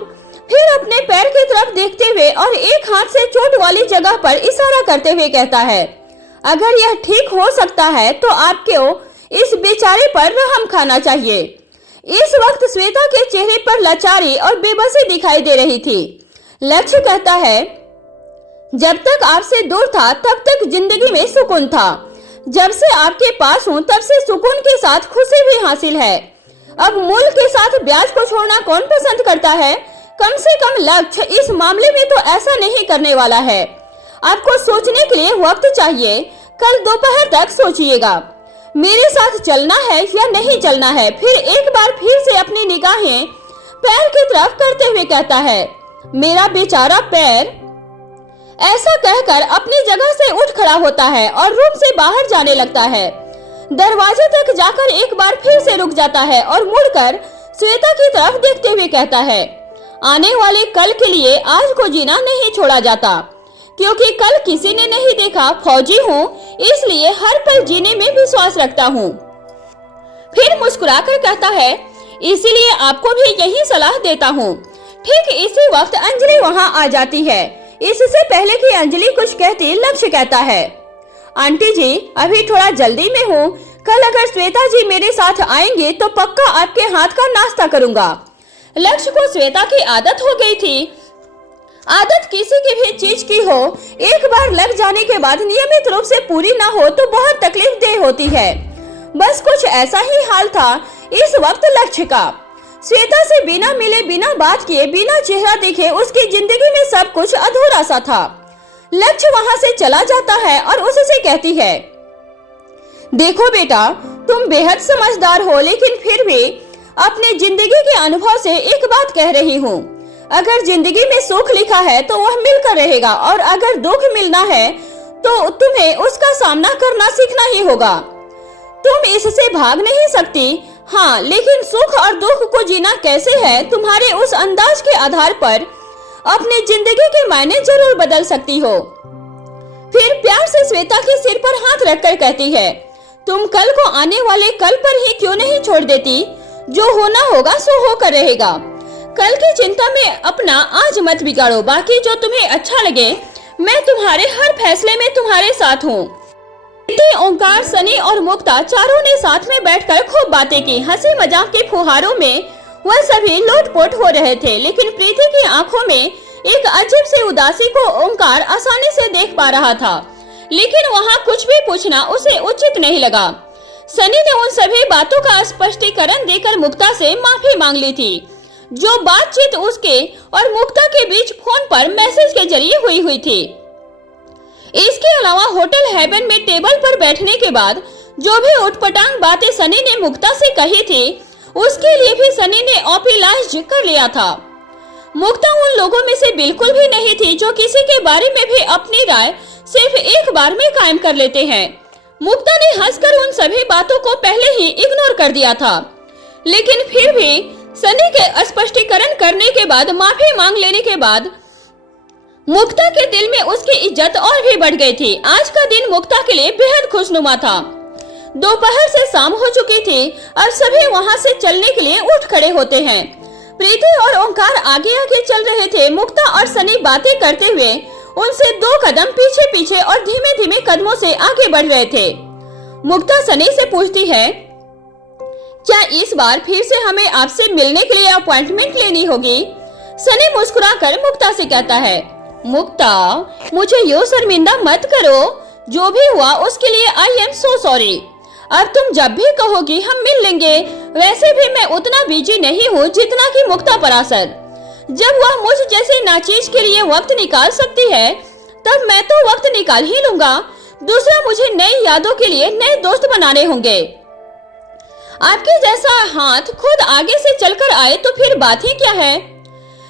फिर अपने पैर की तरफ देखते हुए और एक हाथ से चोट वाली जगह पर इशारा करते हुए कहता है, अगर यह ठीक हो सकता है तो आपको इस बेचारे पर रहम खाना चाहिए। इस वक्त श्वेता के चेहरे पर लाचारी और बेबसी दिखाई दे रही थी। लक्ष्य कहता है, जब तक आपसे दूर था तब तक जिंदगी में सुकून था। जब से आपके पास हूँ तब से सुकून के साथ खुशी भी हासिल है। अब मूल के साथ ब्याज को छोड़ना कौन पसंद करता है? कम से कम लक्ष्य इस मामले में तो ऐसा नहीं करने वाला है। आपको सोचने के लिए वक्त चाहिए। कल दोपहर तक सोचिएगा, मेरे साथ चलना है या नहीं चलना है। फिर एक बार फिर से अपनी निगाहें पैर की तरफ करते हुए कहता है, मेरा बेचारा पैर। ऐसा कहकर अपनी जगह से उठ खड़ा होता है और रूम से बाहर जाने लगता है। दरवाजे तक जाकर एक बार फिर से रुक जाता है और मुड़कर श्वेता की तरफ देखते हुए कहता है, आने वाले कल के लिए आज को जीना नहीं छोड़ा जाता, क्योंकि कल किसी ने नहीं देखा। फौजी हूँ इसलिए हर पल जीने में विश्वास रखता हूँ। फिर मुस्कुराकर कहता है, इसीलिए आपको भी यही सलाह देता हूँ। ठीक इसी वक्त अंजलि वहाँ आ जाती है। इससे पहले कि अंजलि कुछ कहती, लक्ष्य कहता है, आंटी जी अभी थोड़ा जल्दी में हूँ। कल अगर श्वेता जी मेरे साथ आएंगे तो पक्का आपके हाथ का नाश्ता करूँगा। लक्ष्य को श्वेता की आदत हो गई थी। आदत किसी की भी चीज की हो, एक बार लग जाने के बाद नियमित रूप से पूरी ना हो तो बहुत तकलीफ देह होती है। बस कुछ ऐसा ही हाल था इस वक्त लक्ष्य का। श्वेता से बिना मिले, बिना बात किए, बिना चेहरा देखे उसकी जिंदगी में सब कुछ अधूरा सा था। लक्ष्य वहाँ से चला जाता है और उससे कहती है, देखो बेटा, तुम बेहद समझदार हो, लेकिन फिर भी अपने जिंदगी के अनुभव से एक बात कह रही हूँ। अगर जिंदगी में सुख लिखा है तो वह मिलकर रहेगा, और अगर दुख मिलना है तो तुम्हें उसका सामना करना सीखना ही होगा। तुम इससे भाग नहीं सकती। हाँ, लेकिन सुख और दुख को जीना कैसे है, तुम्हारे उस अंदाज के आधार पर अपने जिंदगी के मायने जरूर बदल सकती हो। फिर प्यार से श्वेता के सिर पर हाथ रखकर कहती है, तुम कल को आने वाले कल पर ही क्यों नहीं छोड़ देती? जो होना होगा सो होकर रहेगा। कल की चिंता में अपना आज मत बिगाड़ो। बाकी जो तुम्हें अच्छा लगे, मैं तुम्हारे हर फैसले में तुम्हारे साथ हूँ। ओंकार, सनी और मुक्ता चारों ने साथ में बैठकर खूब बातें की। हंसी मजाक के फुहारों में वह सभी लोटपोट हो रहे थे, लेकिन प्रीति की आंखों में एक अजीब सी उदासी को ओंकार आसानी से देख पा रहा था। लेकिन वहाँ कुछ भी पूछना उसे उचित नहीं लगा। सनी ने उन सभी बातों का स्पष्टीकरण देकर मुक्ता से माफी मांग ली थी, जो बातचीत उसके और मुक्ता के बीच फोन पर मैसेज के जरिए हुई थी। इसके अलावा होटल हेवन में टेबल पर बैठने के बाद जो भी उटपटांग बातें सनी ने मुक्ता से कही थी उसके लिए भी सनी ने ऑपिलाइज कर लिया था। मुक्ता उन लोगों में से बिल्कुल भी नहीं थी जो किसी के बारे में भी अपनी राय सिर्फ एक बार में कायम कर लेते हैं। मुक्ता ने हंसकर उन सभी बातों को पहले ही इग्नोर कर दिया था, लेकिन फिर भी सनी के स्पष्टीकरण करने के बाद, माफी मांग लेने के बाद मुक्ता के दिल में उसकी इज्जत और भी बढ़ गई थी। आज का दिन मुक्ता के लिए बेहद खुशनुमा था। दोपहर से शाम हो चुकी थी और सभी वहां से चलने के लिए उठ खड़े होते हैं। प्रीति और ओंकार आगे आगे चल रहे थे। मुक्ता और सनी बातें करते हुए उनसे 2 कदम पीछे पीछे और धीमे धीमे कदमों से आगे बढ़ रहे थे। मुक्ता सनी से पूछती है, क्या इस बार फिर से हमें आपसे मिलने के लिए अपॉइंटमेंट लेनी होगी? सनी मुस्कुराकर मुक्ता से कहता है, मुक्ता, मुझे यूं शर्मिंदा मत करो। जो भी हुआ उसके लिए आई एम सो सॉरी। अब तुम जब भी कहोगी हम मिल लेंगे। वैसे भी मैं उतना बिजी नहीं हूँ जितना कि मुक्ता पराशर। जब वह मुझ जैसे नाचीज के लिए वक्त निकाल सकती है तब मैं तो वक्त निकाल ही लूंगा। दूसरा, मुझे नई यादों के लिए नए दोस्त बनाने होंगे। आपके जैसा हाथ खुद आगे से चलकर आए तो फिर बात ही क्या है?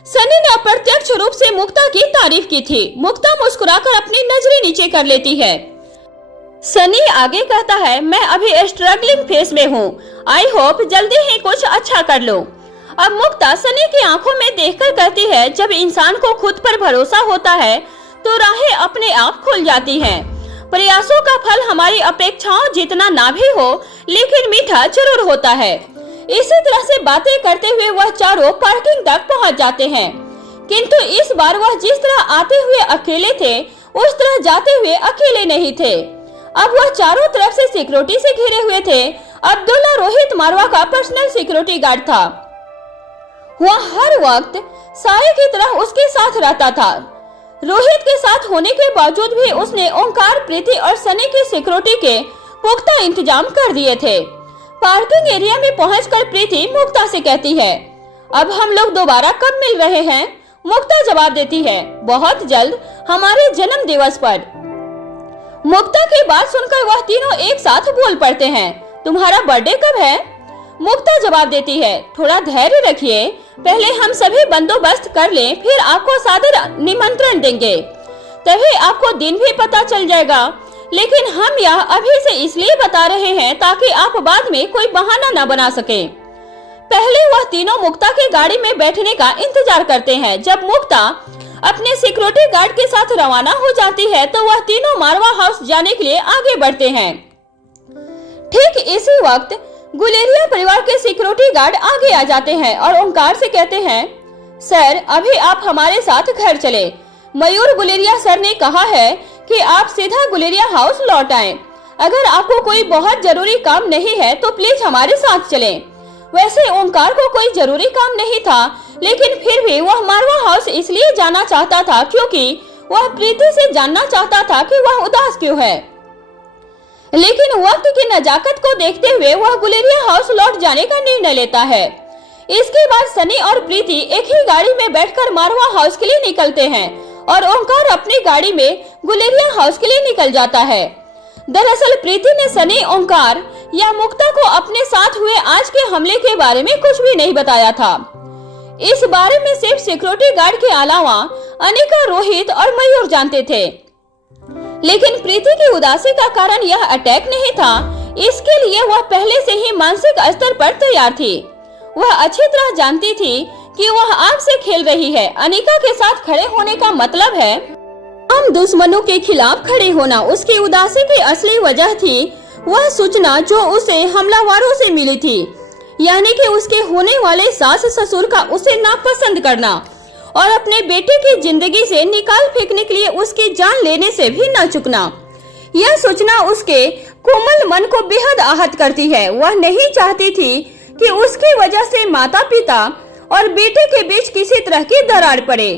सनी ने अप्रत्यक्ष रूप से मुक्ता की तारीफ की थी। मुक्ता मुस्कुराकर अपनी नजरें नीचे कर लेती है। सनी आगे कहता है, मैं अभी स्ट्रगलिंग फेज में हूँ। आई होप जल्दी ही कुछ अच्छा कर लो। अब मुक्ता सनी की आंखों में देखकर कहती है, जब इंसान को खुद पर भरोसा होता है तो राहें अपने आप खुल जाती हैं। प्रयासों का फल हमारी अपेक्षाओं जितना ना भी हो लेकिन मीठा जरूर होता है। इसी तरह से बातें करते हुए वह चारों पार्किंग तक पहुंच जाते हैं, किंतु इस बार वह जिस तरह आते हुए अकेले थे उस तरह जाते हुए अकेले नहीं थे। अब वह चारों तरफ से सिक्योरिटी से घिरे हुए थे। अब्दुल्ला रोहित मारवा का पर्सनल सिक्योरिटी गार्ड था। वह हर वक्त साये की तरह उसके साथ रहता था। रोहित के साथ होने के बावजूद भी उसने ओंकार, प्रीति और सनी की सिक्योरिटी के पुख्ता इंतजाम कर दिए थे। पार्किंग एरिया में पहुंचकर प्रीति मुक्ता से कहती है, अब हम लोग दोबारा कब मिल रहे हैं? मुक्ता जवाब देती है, बहुत जल्द, हमारे जन्म दिवस पर। मुक्ता की बात सुनकर वह तीनों एक साथ बोल पड़ते हैं, तुम्हारा बर्थडे कब है? मुक्ता जवाब देती है, थोड़ा धैर्य रखिए, पहले हम सभी बंदोबस्त कर लें, फिर आपको सादर निमंत्रण देंगे, तभी आपको दिन भी पता चल जाएगा। लेकिन हम यह अभी से इसलिए बता रहे हैं ताकि आप बाद में कोई बहाना न बना सके। पहले वह तीनों मुक्ता की गाड़ी में बैठने का इंतजार करते हैं। जब मुक्ता अपने सिक्योरिटी गार्ड के साथ रवाना हो जाती है तो वह तीनों मारवा हाउस जाने के लिए आगे बढ़ते हैं। ठीक इसी वक्त गुलेरिया परिवार के सिक्योरिटी गार्ड आगे आ जाते हैं और ओंकार से कहते हैं, सर, अभी आप हमारे साथ घर चले। मयूर गुलेरिया सर ने कहा है कि आप सीधा गुलेरिया हाउस लौट आएं। अगर आपको कोई बहुत जरूरी काम नहीं है तो प्लीज हमारे साथ चलें। वैसे ओंकार को कोई जरूरी काम नहीं था, लेकिन फिर भी वह मारवा हाउस इसलिए जाना चाहता था क्योंकि वह प्रीति से जानना चाहता था कि वह उदास क्यों है। लेकिन वक्त की नजाकत को देखते हुए वह गुलेरिया हाउस लौट जाने का निर्णय लेता है। इसके बाद सनी और प्रीति एक ही गाड़ी में बैठकर मारवा हाउस के लिए निकलते हैं और ओंकार अपनी गाड़ी में गुलेरिया हाउस के लिए निकल जाता है। दरअसल प्रीति ने सनी, ओंकार या मुक्ता को अपने साथ हुए आज के हमले के बारे में कुछ भी नहीं बताया था। इस बारे में सिर्फ सिक्योरिटी गार्ड के अलावा अनिका, रोहित और मयूर जानते थे। लेकिन प्रीति की उदासी का कारण यह अटैक नहीं था, इसके लिए वह पहले से ही मानसिक स्तर पर तैयार थी। वह अच्छी तरह जानती थी कि वह आग से खेल रही है। अनिका के साथ खड़े होने का मतलब है हम दुश्मनों के खिलाफ खड़े होना। उसकी उदासी की असली वजह थी वह सूचना जो उसे हमलावरों से मिली थी, यानी कि उसके होने वाले सास ससुर का उसे नापसंद करना और अपने बेटे की जिंदगी से निकाल फेंकने के लिए उसकी जान लेने से भी न चुकना। यह सूचना उसके कोमल मन को बेहद आहत करती है। वह नहीं चाहती थी कि उसकी वजह से माता पिता और बेटे के बीच किसी तरह की दरार पड़े।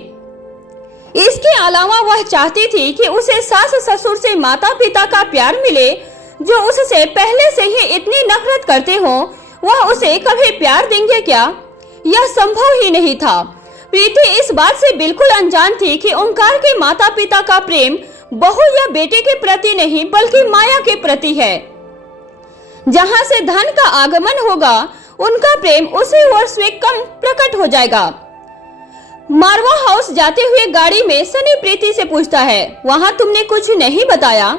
इसके अलावा वह चाहती थी कि उसे सास ससुर से माता पिता का प्यार मिले जो उससे पहले से ही इतनी नफरत करते हो। वह उसे कभी प्यार देंगे क्या? यह संभव ही नहीं था। प्रीति इस बात से बिल्कुल अनजान थी कि ओंकार के माता पिता का प्रेम बहू या बेटे के प्रति नहीं बल्कि माया के प्रति है। जहां से धन का आगमन होगा, उनका प्रेम उसी ओर से कम प्रकट हो जाएगा। मारवा हाउस जाते हुए गाड़ी में सनी प्रीति से पूछता है, वहां तुमने कुछ नहीं बताया,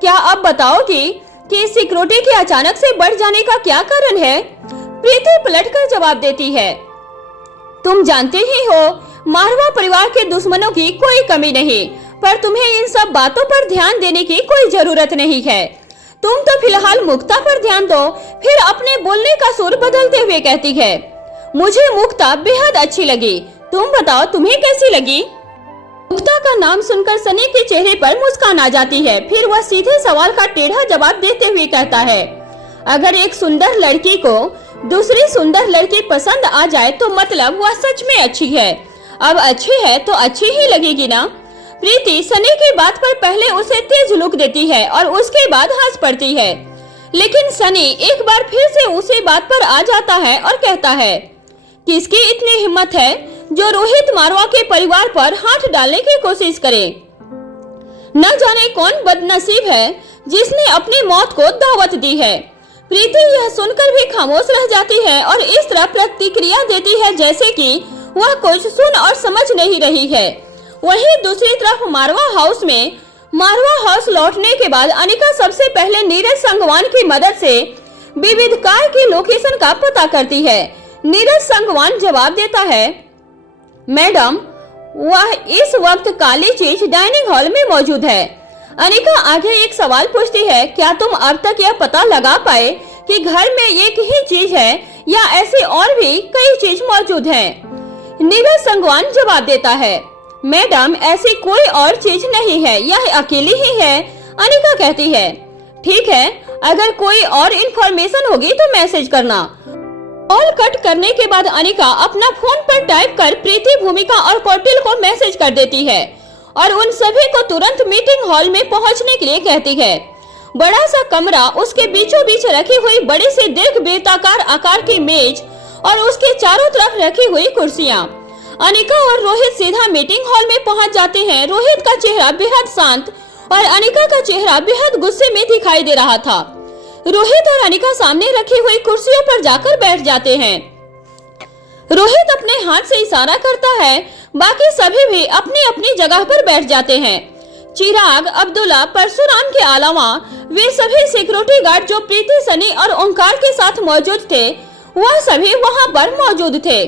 क्या अब बताओगी कि सिक्योरिटी के अचानक से बढ़ जाने का क्या कारण है? प्रीति पलटकर जवाब देती है, तुम जानते ही हो मारवा परिवार के दुश्मनों की कोई कमी नहीं, पर तुम्हें इन सब बातों पर ध्यान देने की कोई जरूरत नहीं है। तुम तो फिलहाल मुक्ता पर ध्यान दो। फिर अपने बोलने का सुर बदलते हुए कहती है, मुझे मुक्ता बेहद अच्छी लगी, तुम बताओ तुम्हें कैसी लगी? मुक्ता का नाम सुनकर सनी के चेहरे पर मुस्कान आ जाती है। फिर वह सीधे सवाल का टेढ़ा जवाब देते हुए कहता है, अगर एक सुंदर लड़की को दूसरी सुंदर लड़की पसंद आ जाए तो मतलब वह सच में अच्छी है। अब अच्छी है तो अच्छी ही लगेगी ना? प्रीति सनी की बात पर पहले उसे तेज लुक देती है और उसके बाद हंस पड़ती है, लेकिन सनी एक बार फिर से उसी बात पर आ जाता है और कहता है, किसकी इतनी हिम्मत है जो रोहित मारवा के परिवार पर हाथ डालने की कोशिश करे? न जाने कौन बदनसीब है जिसने अपनी मौत को दावत दी है। प्रीति यह सुनकर भी खामोश रह जाती है और इस तरह प्रतिक्रिया देती है जैसे कि वह कुछ सुन और समझ नहीं रही है। वहीं दूसरी तरफ मारवा हाउस लौटने के बाद अनिका सबसे पहले नीरज संगवान की मदद से विविध कार की लोकेशन का पता करती है। नीरज संगवान जवाब देता है, मैडम वह इस वक्त काली चीज डाइनिंग हॉल में मौजूद है। अनिका आगे एक सवाल पूछती है, क्या तुम अब तक यह पता लगा पाए कि घर में एक ही चीज है या ऐसी और भी कई चीज मौजूद हैं? नीरज संगवान जवाब देता है, मैडम ऐसी कोई और चीज नहीं है, यह अकेली ही है। अनिका कहती है, ठीक है, अगर कोई और इन्फॉर्मेशन होगी तो मैसेज करना। कॉल कट करने के बाद अनिका अपना फोन पर टाइप कर प्रीति, भूमिका और कौटिल को मैसेज कर देती है और उन सभी को तुरंत मीटिंग हॉल में पहुंचने के लिए कहती है। बड़ा सा कमरा, उसके बीचों बीच रखी हुई बड़ी सी दीर्घ बेताकार आकार की मेज और उसके चारों तरफ रखी हुई कुर्सियां। अनिका और रोहित सीधा मीटिंग हॉल में पहुंच जाते हैं। रोहित का चेहरा बेहद शांत और अनिका का चेहरा बेहद गुस्से में दिखाई दे रहा था। रोहित और अनिका सामने रखी हुई कुर्सियों पर जाकर बैठ जाते हैं। रोहित अपने हाथ से इशारा करता है, बाकी सभी भी अपनी अपनी जगह पर बैठ जाते हैं। चिराग, अब्दुल्ला, परशुराम के अलावा वे सभी सिक्योरिटी गार्ड जो प्रीति, सनी और ओंकार के साथ मौजूद थे, वह सभी वहां पर मौजूद थे।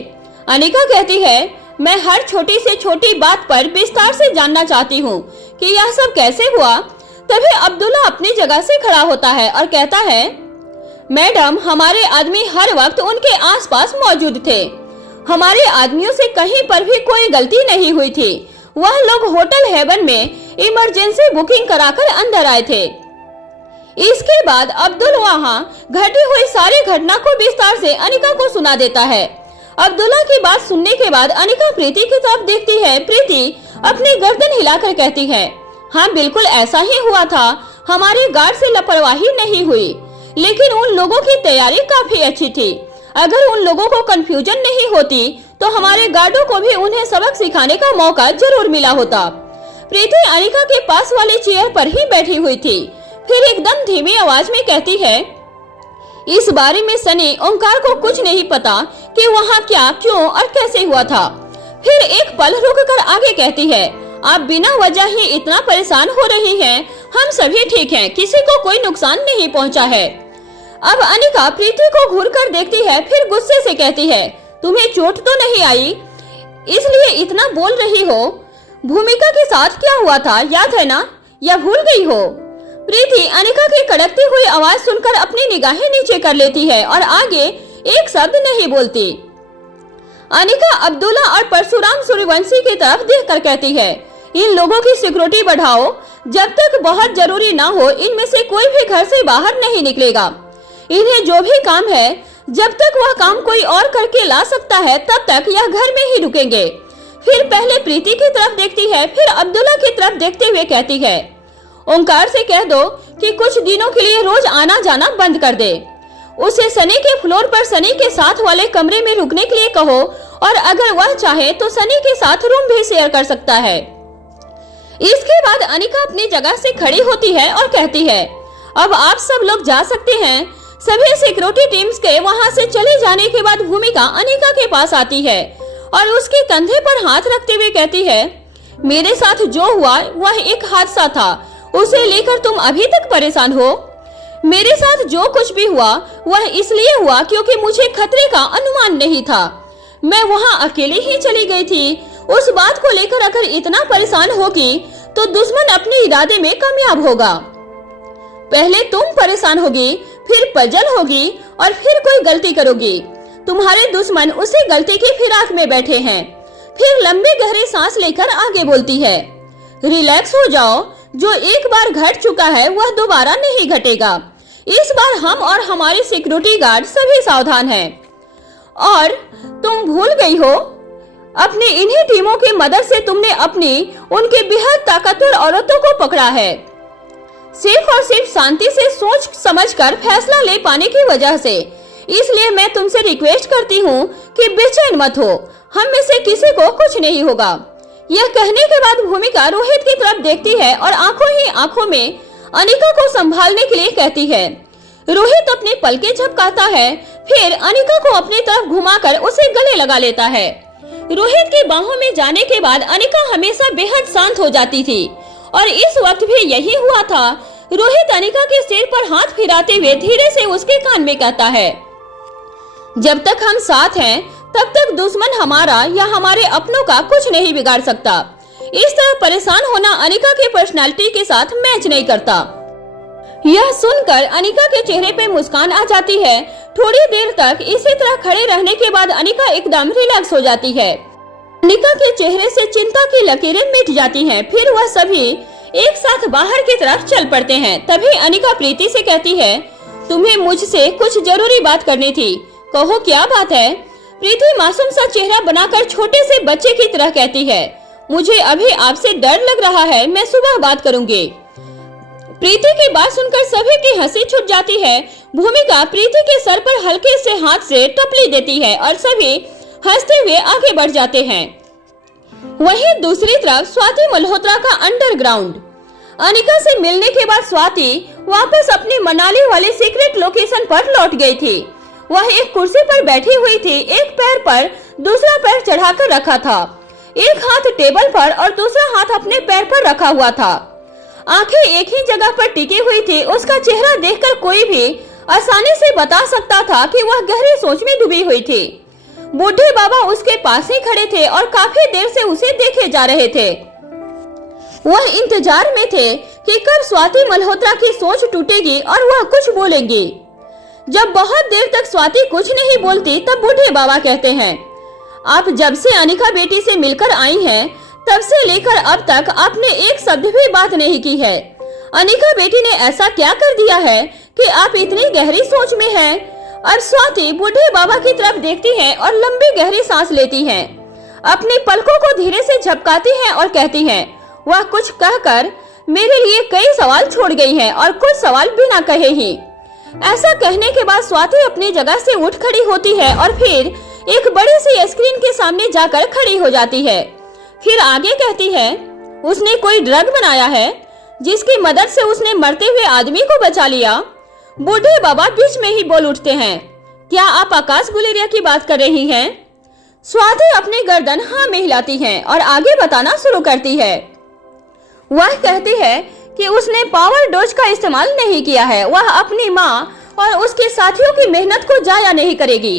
अनिका कहती है, मैं हर छोटी से छोटी बात पर विस्तार से जानना चाहती हूँ कि यह सब कैसे हुआ। तभी अब्दुल्ला अपनी जगह से खड़ा होता है और कहता है, मैडम हमारे आदमी हर वक्त उनके आसपास मौजूद थे। हमारे आदमियों से कहीं पर भी कोई गलती नहीं हुई थी। वह लोग होटल हेवन में इमरजेंसी बुकिंग कराकर अंदर आए थे। इसके बाद अब्दुल वहां घटी हुई सारी घटना को विस्तार से अनिका को सुना देता है। अब्दुल्ला की बात सुनने के बाद अनिका प्रीति की तरफ देखती है। प्रीति अपनी गर्दन हिलाकर कहती है, हाँ बिल्कुल ऐसा ही हुआ था। हमारे गार्ड से लापरवाही नहीं हुई, लेकिन उन लोगों की तैयारी काफी अच्छी थी। अगर उन लोगों को कंफ्यूजन नहीं होती तो हमारे गार्डों को भी उन्हें सबक सिखाने का मौका जरूर मिला होता। प्रीति अनिका के पास वाली चेयर पर ही बैठी हुई थी। फिर एकदम धीमी आवाज में कहती है, इस बारे में सनी, ओंकार को कुछ नहीं पता कि वहाँ क्या, क्यों और कैसे हुआ था। फिर एक पल रुककर आगे कहती है, आप बिना वजह ही इतना परेशान हो रही हैं। हम सभी ठीक हैं, किसी को कोई नुकसान नहीं पहुंचा है। अब अनिका प्रीति को घूरकर देखती है, फिर गुस्से से कहती है, तुम्हें चोट तो नहीं आई इसलिए इतना बोल रही हो? भूमिका के साथ क्या हुआ था याद है ना, या भूल गई हो? प्रीति अनिका की कड़कती हुई आवाज सुनकर अपनी निगाहें नीचे कर लेती है और आगे एक शब्द नहीं बोलती। अनिका अब्दुल्ला और परशुराम सूर्यवंशी की तरफ देखकर कहती है, इन लोगों की सिक्योरिटी बढ़ाओ। जब तक बहुत जरूरी ना हो इनमें से कोई भी घर से बाहर नहीं निकलेगा। इन्हें जो भी काम है, जब तक वह काम कोई और करके ला सकता है तब तक यह घर में ही रुकेंगे। फिर पहले प्रीति की तरफ देखती है, फिर अब्दुल्ला की तरफ देखते हुए कहती है, ओंकार से कह दो कि कुछ दिनों के लिए रोज आना जाना बंद कर दे। उसे सनी के फ्लोर पर सनी के साथ वाले कमरे में रुकने के लिए कहो और अगर वह चाहे तो सनी के साथ रूम भी शेयर कर सकता है। इसके बाद अनिका अपनी जगह से खड़ी होती है और कहती है, अब आप सब लोग जा सकते हैं। सभी सिक्योरिटी टीम्स के वहां से चले जाने के बाद भूमिका अनिका के पास आती है और उसके कंधे पर हाथ रखते हुए कहती है, मेरे साथ जो हुआ वह एक हादसा था, उसे लेकर तुम अभी तक परेशान हो। मेरे साथ जो कुछ भी हुआ वह इसलिए हुआ क्योंकि मुझे खतरे का अनुमान नहीं था। मैं वहां अकेले ही चली गई थी। उस बात को लेकर अगर इतना परेशान होगी तो दुश्मन अपने इरादे में कामयाब होगा। पहले तुम परेशान होगी, फिर पजल होगी और फिर कोई गलती करोगी। तुम्हारे दुश्मन उसी गलती की फिराक में बैठे हैं। फिर लंबे गहरे सांस लेकर आगे बोलती है, रिलैक्स हो जाओ, जो एक बार घट चुका है वह दोबारा नहीं घटेगा। इस बार हम और हमारे सिक्योरिटी गार्ड सभी सावधान हैं। और तुम भूल गई हो, अपनी इन्हीं टीमों की मदद से तुमने अपनी उनके बेहद ताकतवर औरतों को पकड़ा है, सिर्फ और सिर्फ शांति से सोच समझकर फैसला ले पाने की वजह से। इसलिए मैं तुमसे रिक्वेस्ट करती हूँ कि बेचैन मत हो, हम में से किसी को कुछ नहीं होगा। यह कहने के बाद भूमिका रोहित की तरफ देखती है और आंखों ही आंखों में अनिका को संभालने के लिए कहती है। रोहित अपने पलके झपकाता है, फिर अनिका को अपनी तरफ घुमाकर उसे गले लगा लेता है। रोहित की बाहों में जाने के बाद अनिका हमेशा बेहद शांत हो जाती थी और इस वक्त भी यही हुआ था। रोहित अनिका के सिर पर हाथ फिराते हुए धीरे से उसके कान में कहता है, जब तक हम साथ हैं तब तक दुश्मन हमारा या हमारे अपनों का कुछ नहीं बिगाड़ सकता। इस तरह परेशान होना अनिका के पर्सनालिटी के साथ मैच नहीं करता। यह सुनकर अनिका के चेहरे पे मुस्कान आ जाती है। थोड़ी देर तक इसी तरह खड़े रहने के बाद अनिका एकदम रिलैक्स हो जाती है। अनिका के चेहरे से चिंता की लकीरें मिट जाती हैं। फिर वह सभी एक साथ बाहर की तरफ चल पड़ते हैं। तभी अनिका प्रीति से कहती है, तुम्हें मुझसे कुछ जरूरी बात करनी थी, कहो क्या बात है। प्रीति मासूम सा चेहरा बनाकर छोटे से बच्चे की तरह कहती है, मुझे अभी आपसे डर लग रहा है, मैं सुबह बात करूंगी। प्रीति की बात सुनकर सभी की हंसी छूट जाती है। भूमिका प्रीति के सर पर हल्के से हाथ से टपली देती है और सभी हंसते हुए आगे बढ़ जाते हैं। वहीं दूसरी तरफ स्वाति मल्होत्रा का अंडरग्राउंड। अनिका से मिलने के बाद स्वाति वापस अपनी मनाली वाले सीक्रेट लोकेशन पर लौट गई थी। वह एक कुर्सी पर बैठी हुई थी, एक पैर पर दूसरा पैर चढ़ाकर रखा था, एक हाथ टेबल पर और दूसरा हाथ अपने पैर पर रखा हुआ था। आंखें एक ही जगह पर टिकी हुई थी। उसका चेहरा देखकर कोई भी आसानी से बता सकता था कि वह गहरी सोच में डूबी हुई थी। बूढ़े बाबा उसके पास ही खड़े थे और काफी देर से उसे देखे जा रहे थे। वह इंतजार में थे कि कब स्वाति मल्होत्रा की सोच टूटेगी और वह कुछ बोलेंगी। जब बहुत देर तक स्वाति कुछ नहीं बोलती तब बूढ़े बाबा कहते हैं, आप जब से अनिका बेटी से मिलकर आई हैं, तब से लेकर अब तक आपने एक शब्द भी बात नहीं की है। अनिका बेटी ने ऐसा क्या कर दिया है कि आप इतनी गहरी सोच में हैं? अब स्वाति बूढ़े बाबा की तरफ देखती है और लंबी गहरी सांस लेती है। अपनी पलकों को धीरे से झपकाती है और कहती है, वह कुछ कहकर मेरे लिए कई सवाल छोड़ गई है और कुछ सवाल बिना कहे ही। ऐसा कहने के बाद स्वाति अपनी जगह से उठ खड़ी होती है और फिर एक बड़ी सी स्क्रीन के सामने जाकर खड़ी हो जाती है। फिर आगे कहती है, उसने कोई ड्रग बनाया है जिसकी मदद से उसने मरते हुए आदमी को बचा लिया। बूढ़े बाबा बीच में ही बोल उठते हैं, क्या आप आकाश गुलेरिया की बात कर रही हैं? स्वाति अपनी गर्दन हाँ में हिलाती है और आगे बताना शुरू करती है। वह कहती है कि उसने पावर डोज का इस्तेमाल नहीं किया है। वह अपनी माँ और उसके साथियों की मेहनत को जाया नहीं करेगी।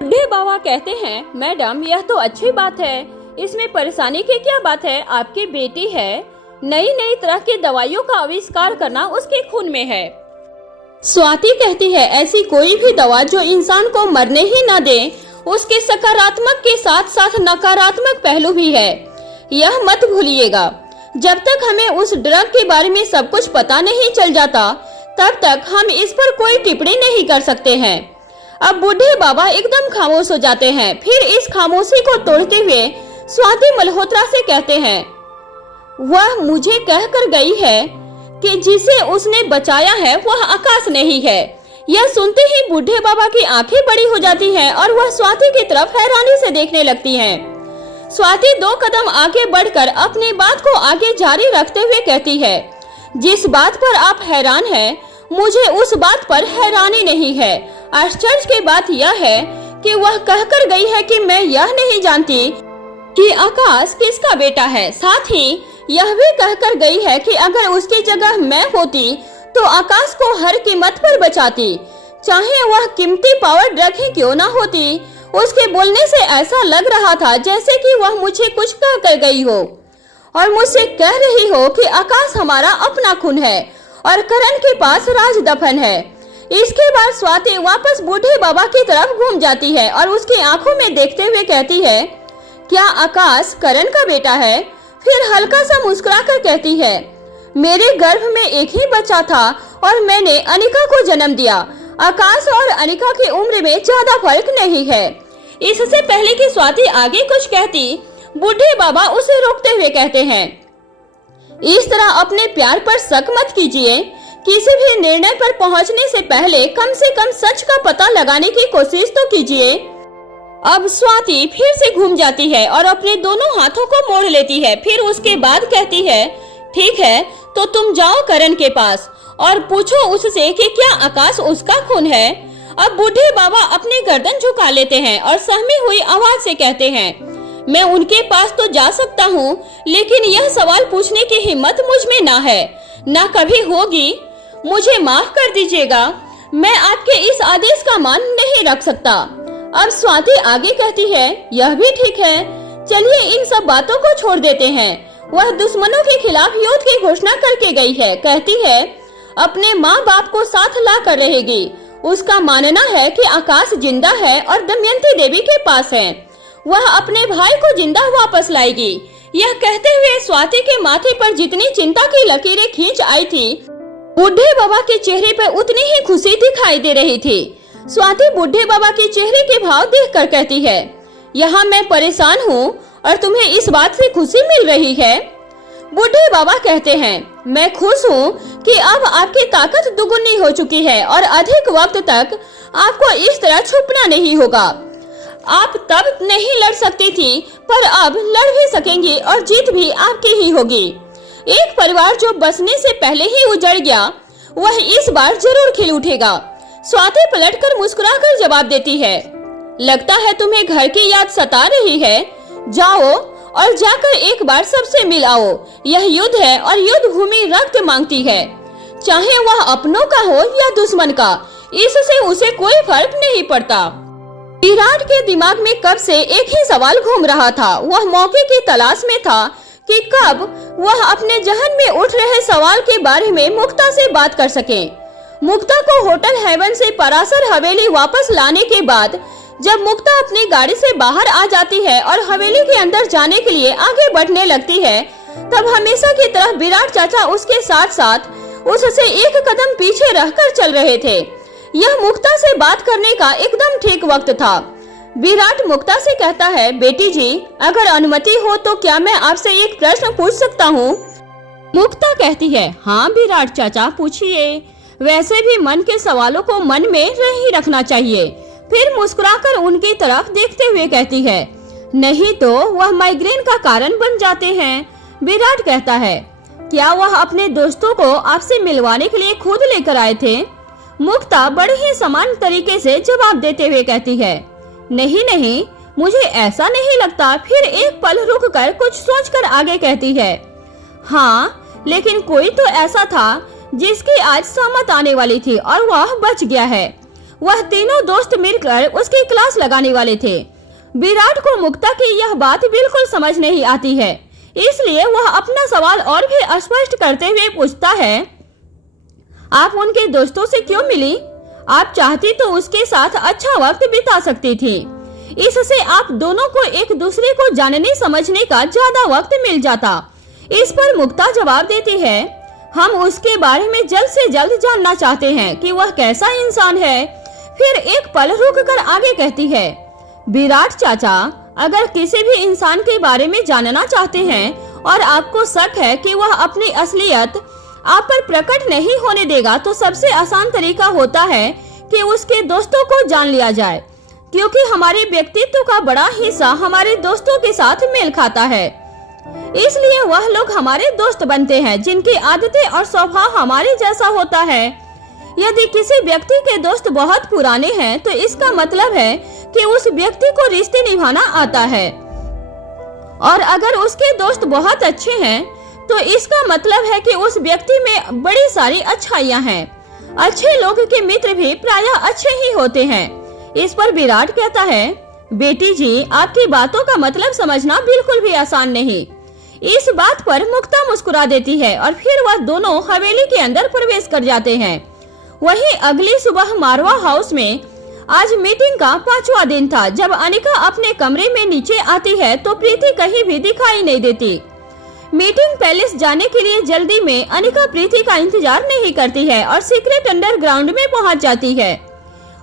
बूढ़े बाबा कहते हैं, मैडम यह तो अच्छी बात है, इसमें परेशानी की क्या बात है? आपकी बेटी है, नई नई तरह की दवाइयों का आविष्कार करना उसके खून में है। स्वाति कहती है, ऐसी कोई भी दवा जो इंसान को मरने ही न दे, उसके सकारात्मक के साथ साथ नकारात्मक पहलू भी है, यह मत भूलिएगा। जब तक हमें उस ड्रग के बारे में सब कुछ पता नहीं चल जाता, तब तक हम इस पर कोई टिप्पणी नहीं कर सकते हैं। अब बूढ़े बाबा एकदम खामोश हो जाते हैं। फिर इस खामोशी को तोड़ते हुए स्वाति मल्होत्रा से कहते हैं, वह मुझे कहकर गई है कि जिसे उसने बचाया है वह आकाश नहीं है। यह सुनते ही बूढ़े बाबा की आंखें बड़ी हो जाती हैं और वह स्वाति की तरफ हैरानी से देखने लगती हैं। स्वाति 2 कदम आगे बढ़कर अपनी बात को आगे जारी रखते हुए कहती है, जिस बात पर आप हैरान हैं मुझे उस बात पर हैरानी नहीं है। आश्चर्य की बात यह है कि वह कहकर गई है कि मैं यह नहीं जानती कि आकाश किसका बेटा है। साथ ही यह भी कहकर गई है कि अगर उसकी जगह मैं होती तो आकाश को हर कीमत पर बचाती, चाहे वह कीमती पावर ड्रग ही क्यों ना होती। उसके बोलने से ऐसा लग रहा था जैसे कि वह मुझे कुछ कह कर गई हो और मुझसे कह रही हो कि आकाश हमारा अपना खून है और करण के पास राज दफन है। इसके बाद स्वाति वापस बूढ़े बाबा की तरफ घूम जाती है और उसकी आंखों में देखते हुए कहती है, क्या आकाश करण का बेटा है? फिर हल्का सा मुस्कुराकर कहती है, मेरे गर्भ में एक ही बच्चा था और मैंने अनिका को जन्म दिया। आकाश और अनिका की उम्र में ज्यादा फर्क नहीं है। इससे पहले कि स्वाति आगे कुछ कहती, बूढ़े बाबा उसे रोकते हुए कहते हैं, इस तरह अपने प्यार पर शक मत कीजिए। किसी भी निर्णय पर पहुंचने से पहले कम से कम सच का पता लगाने की कोशिश तो कीजिए। अब स्वाति फिर से घूम जाती है और अपने दोनों हाथों को मोड़ लेती है। फिर उसके बाद कहती है, ठीक है तो तुम जाओ करण के पास और पूछो उससे कि क्या आकाश उसका खून है। अब बूढ़े बाबा अपनी गर्दन झुका लेते हैं और सहमी हुई आवाज से कहते हैं, मैं उनके पास तो जा सकता हूँ, लेकिन यह सवाल पूछने की हिम्मत मुझ में ना है, ना कभी होगी। मुझे माफ कर दीजिएगा, मैं आपके इस आदेश का मान नहीं रख सकता। अब स्वाति आगे कहती है, यह भी ठीक है, चलिए इन सब बातों को छोड़ देते हैं। वह दुश्मनों के खिलाफ युद्ध की घोषणा करके गई है। कहती है, अपने माँ बाप को साथ ला कर रहेगी। उसका मानना है कि आकाश जिंदा है और दमयंती देवी के पास है। वह अपने भाई को जिंदा वापस लाएगी। यह कहते हुए स्वाति के माथे पर जितनी चिंता की लकीरें खींच आई थी, बूढ़े बाबा के चेहरे पर उतनी ही खुशी दिखाई दे रही थी। स्वाति बूढ़े बाबा के चेहरे के भाव देखकर कहती है, यहाँ मैं परेशान हूँ और तुम्हें इस बात से खुशी मिल रही है। बूढ़े बाबा कहते हैं, मैं खुश हूँ कि अब आपकी ताकत दुगुनी हो चुकी है और अधिक वक्त तक आपको इस तरह छुपना नहीं होगा। आप तब नहीं लड़ सकती थी, पर अब लड़ भी सकेंगी और जीत भी आपकी ही होगी। एक परिवार जो बसने से पहले ही उजड़ गया, वह इस बार जरूर खिल उठेगा। स्वाति पलटकर मुस्कुराकर जवाब देती है, लगता है तुम्हें घर की याद सता रही है। जाओ और जाकर एक बार सबसे मिल आओ। यह युद्ध है और युद्ध भूमि रक्त मांगती है, चाहे वह अपनों का हो या दुश्मन का, इससे उसे कोई फर्क नहीं पड़ता। विराट के दिमाग में कब से एक ही सवाल घूम रहा था। वह मौके की तलाश में था कि कब वह अपने जहन में उठ रहे सवाल के बारे में मुक्ता से बात कर सके। मुक्ता को होटल हेवन से परासर हवेली वापस लाने के बाद जब मुक्ता अपनी गाड़ी से बाहर आ जाती है और हवेली के अंदर जाने के लिए आगे बढ़ने लगती है, तब हमेशा की तरह विराट चाचा उसके साथ साथ उससे एक कदम पीछे रहकर चल रहे थे। यह मुक्ता से बात करने का एकदम ठीक वक्त था। विराट मुक्ता से कहता है, बेटी जी, अगर अनुमति हो तो क्या मैं आपसे एक प्रश्न पूछ सकता हूँ? मुक्ता कहती है, हाँ विराट चाचा पूछिए। वैसे भी मन के सवालों को मन में नहीं रखना चाहिए। फिर मुस्कुराकर उनकी तरफ देखते हुए कहती है, नहीं तो वह माइग्रेन का कारण बन जाते हैं। विराट कहता है, क्या वह अपने दोस्तों को आपसे मिलवाने के लिए खुद लेकर आए थे? मुक्ता बड़े ही समान तरीके से जवाब देते हुए कहती है, नहीं नहीं, मुझे ऐसा नहीं लगता। फिर एक पल रुककर कुछ सोचकर आगे कहती है, हाँ लेकिन कोई तो ऐसा था जिसकी आज सामत आने वाली थी और वह बच गया है। वह तीनों दोस्त मिलकर उसकी क्लास लगाने वाले थे। विराट को मुक्ता की यह बात बिल्कुल समझ नहीं आती है, इसलिए वह अपना सवाल और भी स्पष्ट करते हुए पूछता है, आप उनके दोस्तों से क्यों मिली? आप चाहती तो उसके साथ अच्छा वक्त बिता सकती थी। इससे आप दोनों को एक दूसरे को जानने समझने का ज्यादा वक्त मिल जाता। इस पर मुक्ता जवाब देती है, हम उसके बारे में जल्द से जल्द जानना चाहते हैं कि वह कैसा इंसान है। फिर एक पल रुककर आगे कहती है, विराट चाचा, अगर किसी भी इंसान के बारे में जानना चाहते हैं और आपको शक है कि वह अपनी असलियत आप पर प्रकट नहीं होने देगा, तो सबसे आसान तरीका होता है कि उसके दोस्तों को जान लिया जाए, क्योंकि हमारे व्यक्तित्व का बड़ा हिस्सा हमारे दोस्तों के साथ मेल खाता है। इसलिए वह लोग हमारे दोस्त बनते हैं जिनकी आदतें और स्वभाव हमारे जैसा होता है। यदि किसी व्यक्ति के दोस्त बहुत पुराने हैं तो इसका मतलब है कि उस व्यक्ति को रिश्ते निभाना आता है, और अगर उसके दोस्त बहुत अच्छे हैं तो इसका मतलब है कि उस व्यक्ति में बड़ी सारी अच्छाइयाँ हैं। अच्छे लोग के मित्र भी प्रायः अच्छे ही होते हैं। इस पर विराट कहता है, बेटी जी, आपकी बातों का मतलब समझना बिल्कुल भी आसान नहीं। इस बात पर मुक्ता मुस्कुरा देती है और फिर वह दोनों हवेली के अंदर प्रवेश कर जाते हैं। वहीं अगली सुबह मारवा हाउस में आज मीटिंग का 5वां दिन था। जब अनिका अपने कमरे में नीचे आती है तो प्रीति कहीं भी दिखाई नहीं देती। मीटिंग पैलेस जाने के लिए जल्दी में अनिका प्रीति का इंतजार नहीं करती है और सीक्रेट अंडरग्राउंड में पहुंच जाती है।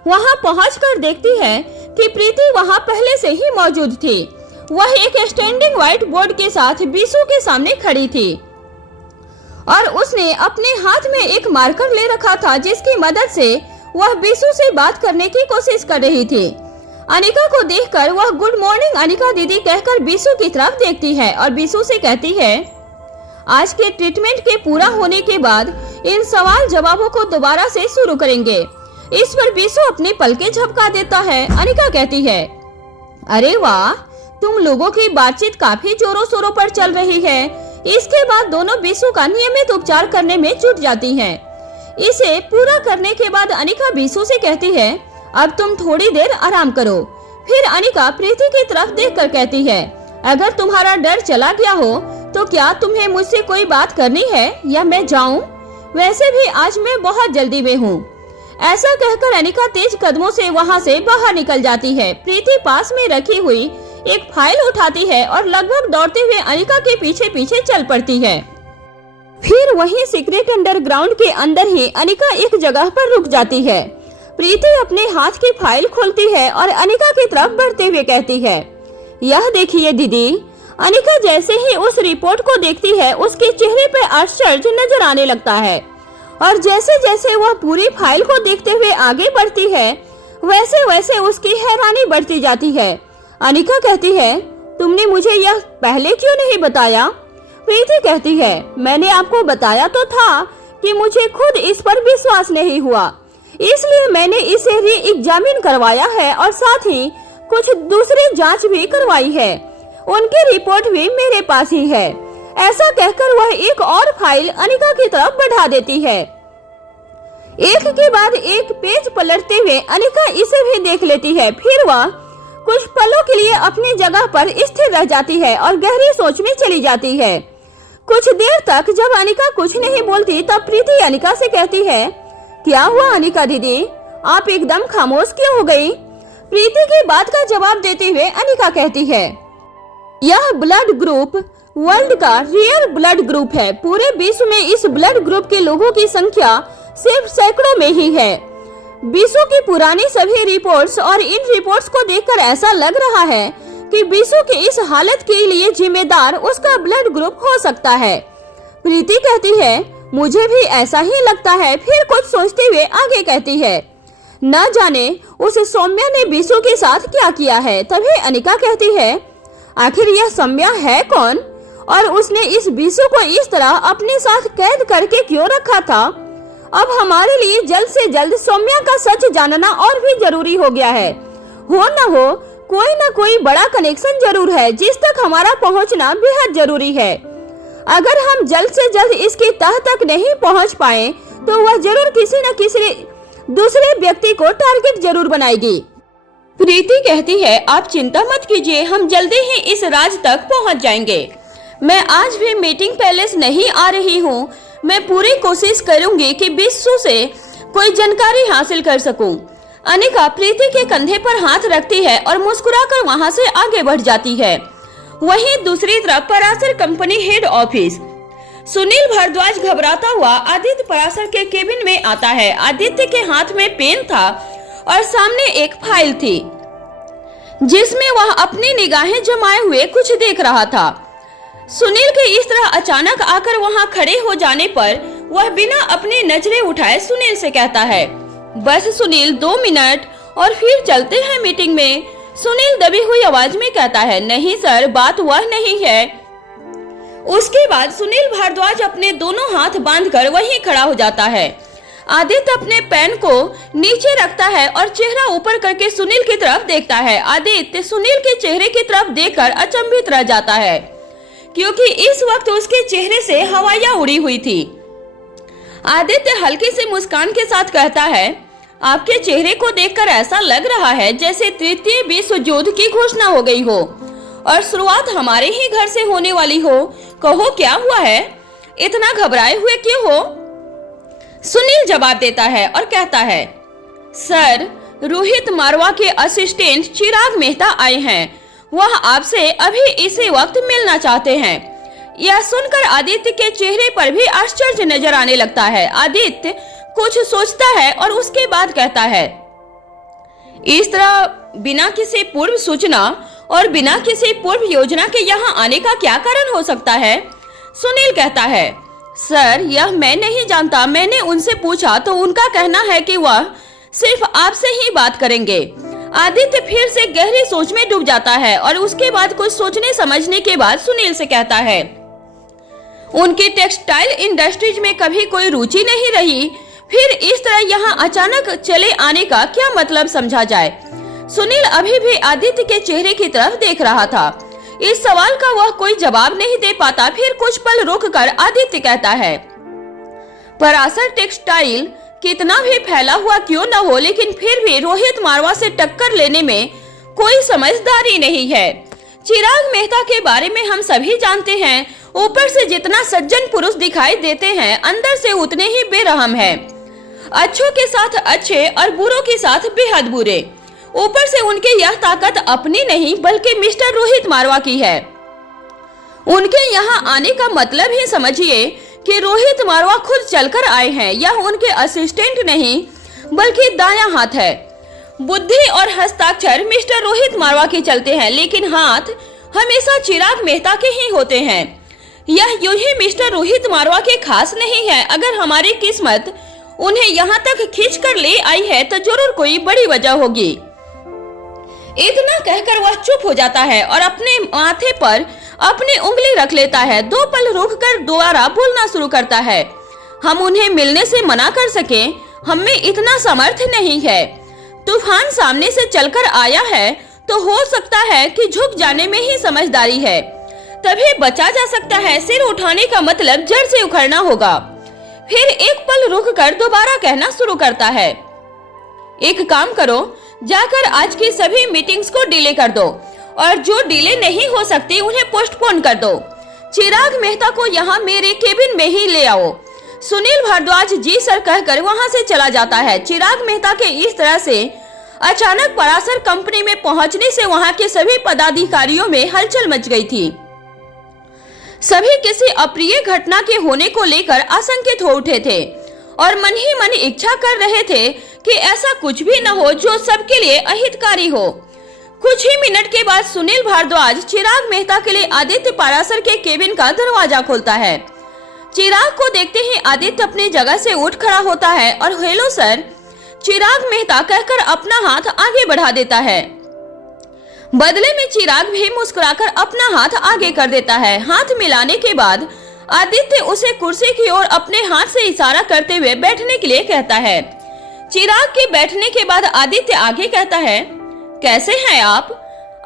वहां पहुंचकर देखती है कि प्रीति वहां पहले से ही मौजूद थी। वह एक स्टैंडिंग व्हाइट बोर्ड के साथ बीसू के सामने खड़ी थी और उसने अपने हाथ में एक मार्कर ले रखा था, जिसकी मदद से वह बीसू से बात करने की कोशिश कर रही थी। अनिका को देखकर वह गुड मॉर्निंग अनिका दीदी कहकर बीसू की तरफ देखती है और बीसू से कहती है, आज के ट्रीटमेंट के पूरा होने के बाद इन सवाल जवाबों को दोबारा से शुरू करेंगे। इस पर बीसू अपनी पलकें झपका देता है। अनिका कहती है, अरे वाह, तुम लोगों की बातचीत काफी जोरों शोरों पर चल रही है। इसके बाद दोनों बीसू का नियमित उपचार करने में जुट जाती हैं। इसे पूरा करने के बाद अनिका बीसू से कहती है, अब तुम थोड़ी देर आराम करो। फिर अनिका प्रीति की तरफ देखकर कहती है, अगर तुम्हारा डर चला गया हो तो क्या तुम्हें मुझसे कोई बात करनी है या मैं जाऊं? वैसे भी आज मैं बहुत जल्दी में हूँ। ऐसा कहकर अनिका तेज कदमों से वहाँ से बाहर निकल जाती है। प्रीति पास में रखी हुई एक फाइल उठाती है और लगभग दौड़ते हुए अनिका के पीछे पीछे चल पड़ती है। फिर वहीं सीक्रेट अंडरग्राउंड के अंदर ही अनिका एक जगह पर रुक जाती है। प्रीति अपने हाथ की फाइल खोलती है और अनिका की तरफ बढ़ते हुए कहती है, यह देखिए दीदी। अनिका जैसे ही उस रिपोर्ट को देखती है उसके चेहरे पर आश्चर्य नजर आने लगता है और जैसे जैसे वह पूरी फाइल को देखते हुए आगे बढ़ती है वैसे वैसे उसकी हैरानी बढ़ती जाती है। अनिका कहती है, तुमने मुझे यह पहले क्यों नहीं बताया? प्रीति कहती है, मैंने आपको बताया तो था कि मुझे खुद इस पर विश्वास नहीं हुआ, इसलिए मैंने इसे री एग्जामिन करवाया है और साथ ही कुछ दूसरी जांच भी करवाई है। उनकी रिपोर्ट भी मेरे पास ही है। ऐसा कहकर वह एक और फाइल अनिका की तरफ बढ़ा देती है। एक के बाद एक पेज पलटते हुए अनिका इसे भी देख लेती है। फिर वह कुछ पलों के लिए अपनी जगह पर स्थिर रह जाती है और गहरी सोच में चली जाती है। कुछ देर तक जब अनिका कुछ नहीं बोलती तब प्रीति अनिका से कहती है, क्या हुआ अनिका दीदी, आप एकदम खामोश क्यों हो गई? प्रीति की बात का जवाब देते हुए अनिका कहती है, यह ब्लड ग्रुप वर्ल्ड का रेयर ब्लड ग्रुप है। पूरे विश्व में इस ब्लड ग्रुप के लोगों की संख्या सिर्फ सैकड़ों में ही है। बीसू की पुरानी सभी रिपोर्ट्स और इन रिपोर्ट्स को देखकर ऐसा लग रहा है कि बीसू की इस हालत के लिए जिम्मेदार उसका ब्लड ग्रुप हो सकता है। प्रीति कहती है, मुझे भी ऐसा ही लगता है। फिर कुछ सोचते हुए आगे कहती है, न जाने उस सौम्या ने बीसू के साथ क्या किया है। तभी अनिका कहती है, आखिर यह सौम्या है कौन और उसने इस बीसू को इस तरह अपने साथ कैद करके क्यों रखा था? अब हमारे लिए जल्द से जल्द सौम्या का सच जानना और भी जरूरी हो गया है। हो न हो कोई न कोई बड़ा कनेक्शन जरूर है जिस तक हमारा पहुंचना बेहद जरूरी है। अगर हम जल्द से जल्द इसकी तह तक नहीं पहुंच पाए तो वह जरूर किसी न किसी दूसरे व्यक्ति को टारगेट जरूर बनाएगी। प्रीति कहती है, आप चिंता मत कीजिए, हम जल्दी ही इस राज तक पहुंच जाएंगे। मैं आज भी मीटिंग पैलेस नहीं आ रही हूँ। मैं पूरी कोशिश करूंगी कि बीसू से कोई जानकारी हासिल कर सकूं। अनिका प्रीति के कंधे पर हाथ रखती है और मुस्कुराकर वहां से आगे बढ़ जाती है। वहीं दूसरी तरफ Parashar company head office, Sunil Bharadwaj घबराता हुआ आदित्य पराशर के केबिन में आता है। आदित्य के हाथ में पेन था और सामने एक फाइल थी जिसमें वह अपनी निगाहें जमाए हुए कुछ देख रहा था। सुनील के इस तरह अचानक आकर वहां खड़े हो जाने पर वह बिना अपनी नजरें उठाए सुनील से कहता है, बस सुनील 2 मिनट और फिर चलते हैं मीटिंग में। सुनील दबी हुई आवाज में कहता है, नहीं सर, बात वह नहीं है। उसके बाद सुनील भारद्वाज अपने दोनों हाथ बांधकर वहीं खड़ा हो जाता है। आदित्य अपने पेन को नीचे रखता है और चेहरा ऊपर करके सुनील की तरफ देखता है। आदित्य सुनील के चेहरे की तरफ देखकर अचंभित रह जाता है, क्योंकि इस वक्त उसके चेहरे से हवाइयां उड़ी हुई थी। आदित्य हल्की सी मुस्कान के साथ कहता है, आपके चेहरे को देखकर ऐसा लग रहा है जैसे तृतीय विश्व युद्ध की घोषणा हो गई हो और शुरुआत हमारे ही घर से होने वाली हो। कहो क्या हुआ है, इतना घबराए हुए क्यों हो? सुनील जवाब देता है और कहता है, सर, रोहित मारवा के असिस्टेंट चिराग मेहता आए हैं। वह आपसे अभी इसी वक्त मिलना चाहते हैं। यह सुनकर आदित्य के चेहरे पर भी आश्चर्य नजर आने लगता है। आदित्य कुछ सोचता है और उसके बाद कहता है, इस तरह बिना किसी पूर्व सूचना और बिना किसी पूर्व योजना के यहाँ आने का क्या कारण हो सकता है? सुनील कहता है, सर, यह मैं नहीं जानता। मैंने उनसे पूछा तो उनका कहना है कि वह सिर्फ आपसे ही बात करेंगे। आदित्य फिर से गहरी सोच में डूब जाता है और उसके बाद कुछ सोचने समझने के बाद सुनील से कहता है, उनकी टेक्सटाइल इंडस्ट्रीज में कभी कोई रुचि नहीं रही, फिर इस तरह यहाँ अचानक चले आने का क्या मतलब समझा जाए? सुनील अभी भी आदित्य के चेहरे की तरफ देख रहा था। इस सवाल का वह कोई जवाब नहीं दे पाता। फिर कुछ पल रुककर आदित्य कहता है, पराशर टेक्सटाइल कितना भी फैला हुआ क्यों न हो, लेकिन फिर भी रोहित मारवा से टक्कर लेने में कोई समझदारी नहीं है। चिराग मेहता के बारे में हम सभी जानते हैं। ऊपर से जितना सज्जन पुरुष दिखाई देते हैं, अंदर से उतने ही बेरहम है। अच्छों के साथ अच्छे और बुरों के साथ बेहद बुरे। ऊपर से उनके यह ताकत अपनी नहीं बल्कि मिस्टर रोहित मारवा की है। उनके यहाँ आने का मतलब ही समझिए कि रोहित मारवा खुद चलकर आए हैं। यह उनके असिस्टेंट नहीं बल्कि दायां हाथ है। बुद्धि और हस्ताक्षर मिस्टर रोहित मारवा के चलते हैं, लेकिन हाथ हमेशा चिराग मेहता के ही होते हैं। यह यूं ही मिस्टर रोहित मारवा के खास नहीं है। अगर हमारी किस्मत उन्हें यहाँ तक खींच कर ले आई है तो जरूर कोई बड़ी वजह होगी। इतना कहकर वह चुप हो जाता है और अपने माथे पर अपनी उंगली रख लेता है। 2 पल रुककर दोबारा बोलना शुरू करता है, हम उन्हें मिलने से मना कर सके, हमें इतना सामर्थ्य नहीं है। तूफान सामने से चलकर आया है तो हो सकता है कि झुक जाने में ही समझदारी है, तभी बचा जा सकता है। सिर उठाने का मतलब जड़ से उखड़ना होगा। फिर एक पल रुककर दोबारा कहना शुरू करता है, एक काम करो, जाकर आज की सभी मीटिंग्स को डिले कर दो और जो डिले नहीं हो सकती उन्हें पोस्टपोन कर दो। चिराग मेहता को यहाँ मेरे केबिन में ही ले आओ। सुनील भारद्वाज जी सर कहकर वहाँ से चला जाता है। चिराग मेहता के इस तरह से अचानक पराशर कंपनी में पहुंचने से वहाँ के सभी पदाधिकारियों में हलचल मच गई थी। सभी किसी अप्रिय घटना के होने को लेकर आशंकित हो उठे थे और मन ही मन इच्छा कर रहे थे कि ऐसा कुछ भी न हो जो सबके लिए अहितकारी हो। कुछ ही मिनट के बाद सुनील भारद्वाज चिराग मेहता के लिए आदित्य पराशर के केबिन का दरवाजा खोलता है। चिराग को देखते ही आदित्य अपनी जगह से उठ खड़ा होता है और हेलो सर, चिराग मेहता कहकर अपना हाथ आगे बढ़ा देता है। बदले में चिराग भी मुस्कुराकर अपना हाथ आगे कर देता है। हाथ मिलाने के बाद आदित्य उसे कुर्सी की ओर अपने हाथ से इशारा करते हुए बैठने के लिए कहता है। चिराग के बैठने के बाद आदित्य आगे कहता है, कैसे हैं आप?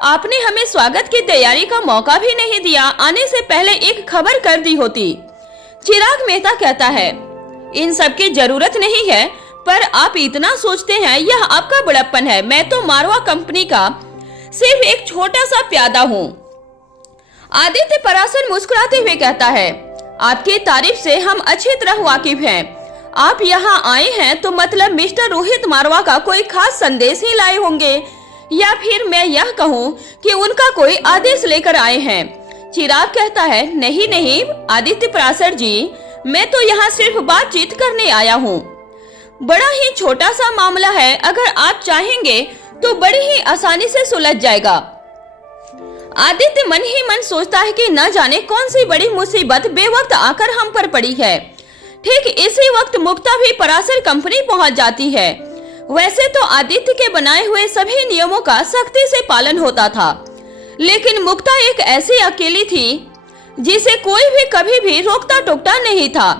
आपने हमें स्वागत की तैयारी का मौका भी नहीं दिया, आने से पहले एक खबर कर दी होती। चिराग मेहता कहता है, इन सब की जरूरत नहीं है, पर आप इतना सोचते हैं यह आपका बड़प्पन है। मैं तो मारवा कंपनी का सिर्फ एक छोटा सा प्यादा हूँ। आदित्य पराशर मुस्कुराते हुए कहता है, आपकी तारीफ से हम अच्छी तरह वाकिफ हैं। आप यहाँ आए हैं तो मतलब मिस्टर रोहित मारवा का कोई खास संदेश ही लाए होंगे, या फिर मैं यह कहूँ कि उनका कोई आदेश लेकर आए हैं। चिराग कहता है, नहीं नहीं आदित्य पराशर जी, मैं तो यहाँ सिर्फ बातचीत करने आया हूँ। बड़ा ही छोटा सा मामला है, अगर आप चाहेंगे तो बड़ी ही आसानी से सुलझ जाएगा। आदित्य मन ही मन सोचता है कि न जाने कौन सी बड़ी मुसीबत बेवक्त आकर हम पर पड़ी है। ठीक इसी वक्त मुक्ता भी पराशर कंपनी पहुंच जाती है। वैसे तो आदित्य के बनाए हुए सभी नियमों का सख्ती से पालन होता था, लेकिन मुक्ता एक ऐसी अकेली थी जिसे कोई भी कभी भी रोकता टोकता नहीं था।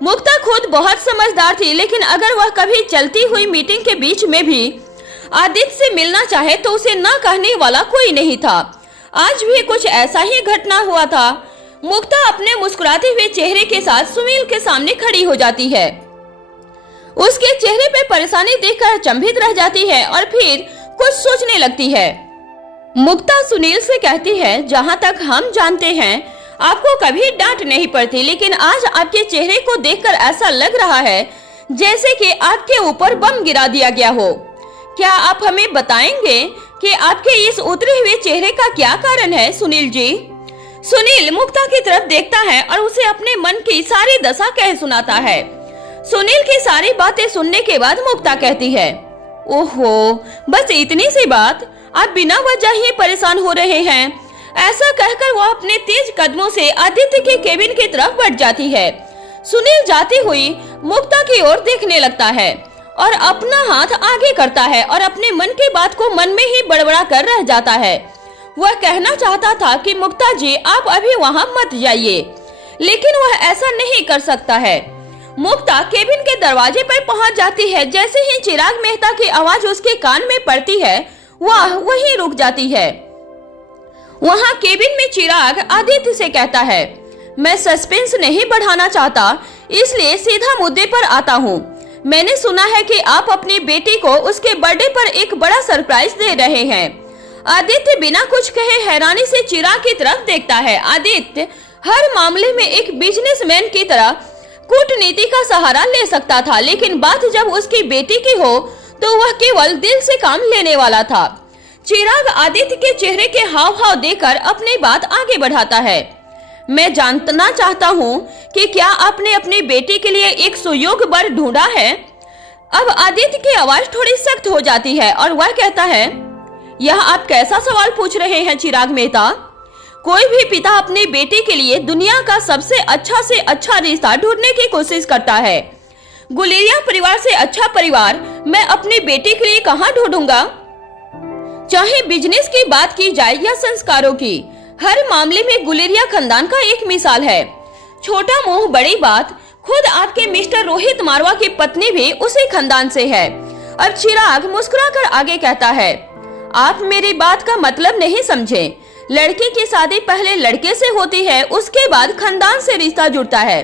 मुक्ता खुद बहुत समझदार थी, लेकिन अगर वह कभी चलती हुई मीटिंग के बीच में भी आदित्य से मिलना चाहे तो उसे ना कहने वाला कोई नहीं था। आज भी कुछ ऐसा ही घटना हुआ था। मुक्ता अपने मुस्कुराते हुए चेहरे के साथ सुनील के सामने खड़ी हो जाती है। उसके चेहरे पे परेशानी देखकर अचंभित रह जाती है और फिर कुछ सोचने लगती है। मुक्ता सुनील से कहती है, जहाँ तक हम जानते हैं आपको कभी डांट नहीं पड़ती, लेकिन आज आपके चेहरे को देखकर ऐसा लग रहा है जैसे कि आपके ऊपर बम गिरा दिया गया हो। क्या आप हमें बताएंगे कि आपके इस उतरे हुए चेहरे का क्या कारण है सुनील जी? सुनील मुक्ता की तरफ देखता है और उसे अपने मन की सारी दशा कह सुनाता है। सुनील की सारी बातें सुनने के बाद मुक्ता कहती है, ओहो, बस इतनी सी बात, आप बिना वजह ही परेशान हो रहे हैं। ऐसा कहकर वह अपने तेज कदमों से आदित्य के केबिन की तरफ बढ़ जाती है। सुनील जाती हुई मुक्ता की ओर देखने लगता है और अपना हाथ आगे करता है और अपने मन की बात को मन में ही बड़बड़ा कर रह जाता है। वह कहना चाहता था कि मुक्ता जी आप अभी वहाँ मत जाइए, लेकिन वह ऐसा नहीं कर सकता है। मुक्ता केबिन के दरवाजे पर पहुंच जाती है। जैसे ही चिराग मेहता की आवाज उसके कान में पड़ती है वह वहीं रुक जाती है। वहां केबिन में चिराग आदित्य से कहता है, मैं सस्पेंस नहीं बढ़ाना चाहता, इसलिए सीधा मुद्दे पर आता हूँ। मैंने सुना है कि आप अपनी बेटी को उसके बर्थडे पर एक बड़ा सरप्राइज दे रहे हैं। आदित्य बिना कुछ कहे हैरानी से चिराग की तरफ देखता है। आदित्य हर मामले में एक बिजनेसमैन की तरह कूटनीति का सहारा ले सकता था, लेकिन बात जब उसकी बेटी की हो तो वह केवल दिल से काम लेने वाला था। चिराग आदित्य के चेहरे के हाव भाव देखकर अपनी बात आगे बढ़ाता है। मैं जानना चाहता हूँ कि क्या आपने अपनी बेटी के लिए एक सुयोग्य वर ढूंढा है? अब आदित्य की आवाज थोड़ी सख्त हो जाती है और वह कहता है, यह आप कैसा सवाल पूछ रहे हैं चिराग मेहता? कोई भी पिता अपनी बेटी के लिए दुनिया का सबसे अच्छा से अच्छा रिश्ता ढूंढने की कोशिश करता है। गुलेरिया परिवार से अच्छा परिवार मैं अपनी बेटी के लिए कहाँ ढूंढूंगा? चाहे बिजनेस की बात की जाए या संस्कारों की, हर मामले में गुलेरिया खानदान का एक मिसाल है। छोटा मुंह बड़ी बात, खुद आपके मिस्टर रोहित मारवा की पत्नी भी उसी खानदान से है। अब चिराग मुस्कुराकर आगे कहता है, आप मेरी बात का मतलब नहीं समझे। लड़की की शादी पहले लड़के से होती है, उसके बाद खानदान से रिश्ता जुड़ता है।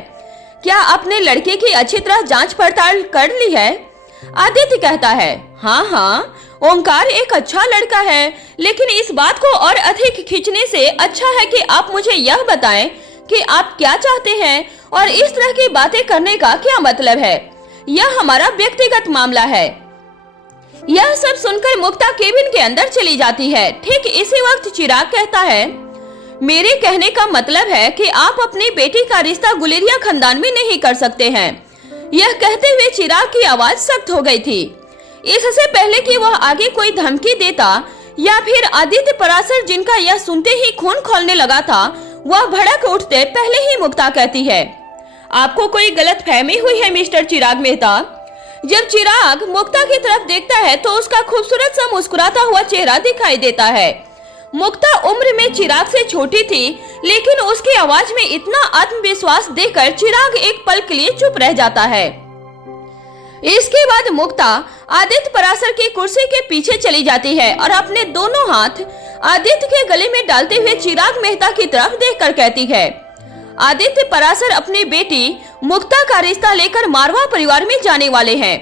क्या आपने लड़के की अच्छी तरह जांच पड़ताल कर ली है? आदित्य कहता है, हाँ, ओंकार एक अच्छा लड़का है, लेकिन इस बात को और अधिक खींचने से अच्छा है कि आप मुझे यह बताएं कि आप क्या चाहते हैं और इस तरह की बातें करने का क्या मतलब है। यह हमारा व्यक्तिगत मामला है। यह सब सुनकर मुक्ता केबिन के अंदर चली जाती है। ठीक इसी वक्त चिराग कहता है, मेरे कहने का मतलब है कि आप अपनी बेटी का रिश्ता गुलेरिया खानदान में नहीं कर सकते हैं। यह कहते हुए चिराग की आवाज सख्त हो गई थी। इससे पहले कि वह आगे कोई धमकी देता या फिर आदित्य पराशर जिनका यह सुनते ही खून खौलने लगा था, वह भड़क उठते पहले ही मुक्ता कहती है, आपको कोई गलतफहमी हुई है मिस्टर चिराग मेहता। जब चिराग मुक्ता की तरफ देखता है तो उसका खूबसूरत सा मुस्कुराता हुआ चेहरा दिखाई देता है। मुक्ता उम्र में चिराग से छोटी थी, लेकिन उसकी आवाज में इतना आत्मविश्वास देखकर चिराग एक पल के लिए चुप रह जाता है। इसके बाद मुक्ता आदित्य पराशर की कुर्सी के पीछे चली जाती है और अपने दोनों हाथ आदित्य के गले में डालते हुए चिराग मेहता की तरफ देखकर कहती है, आदित्य पराशर अपनी बेटी मुक्ता का रिश्ता लेकर मारवा परिवार में जाने वाले हैं।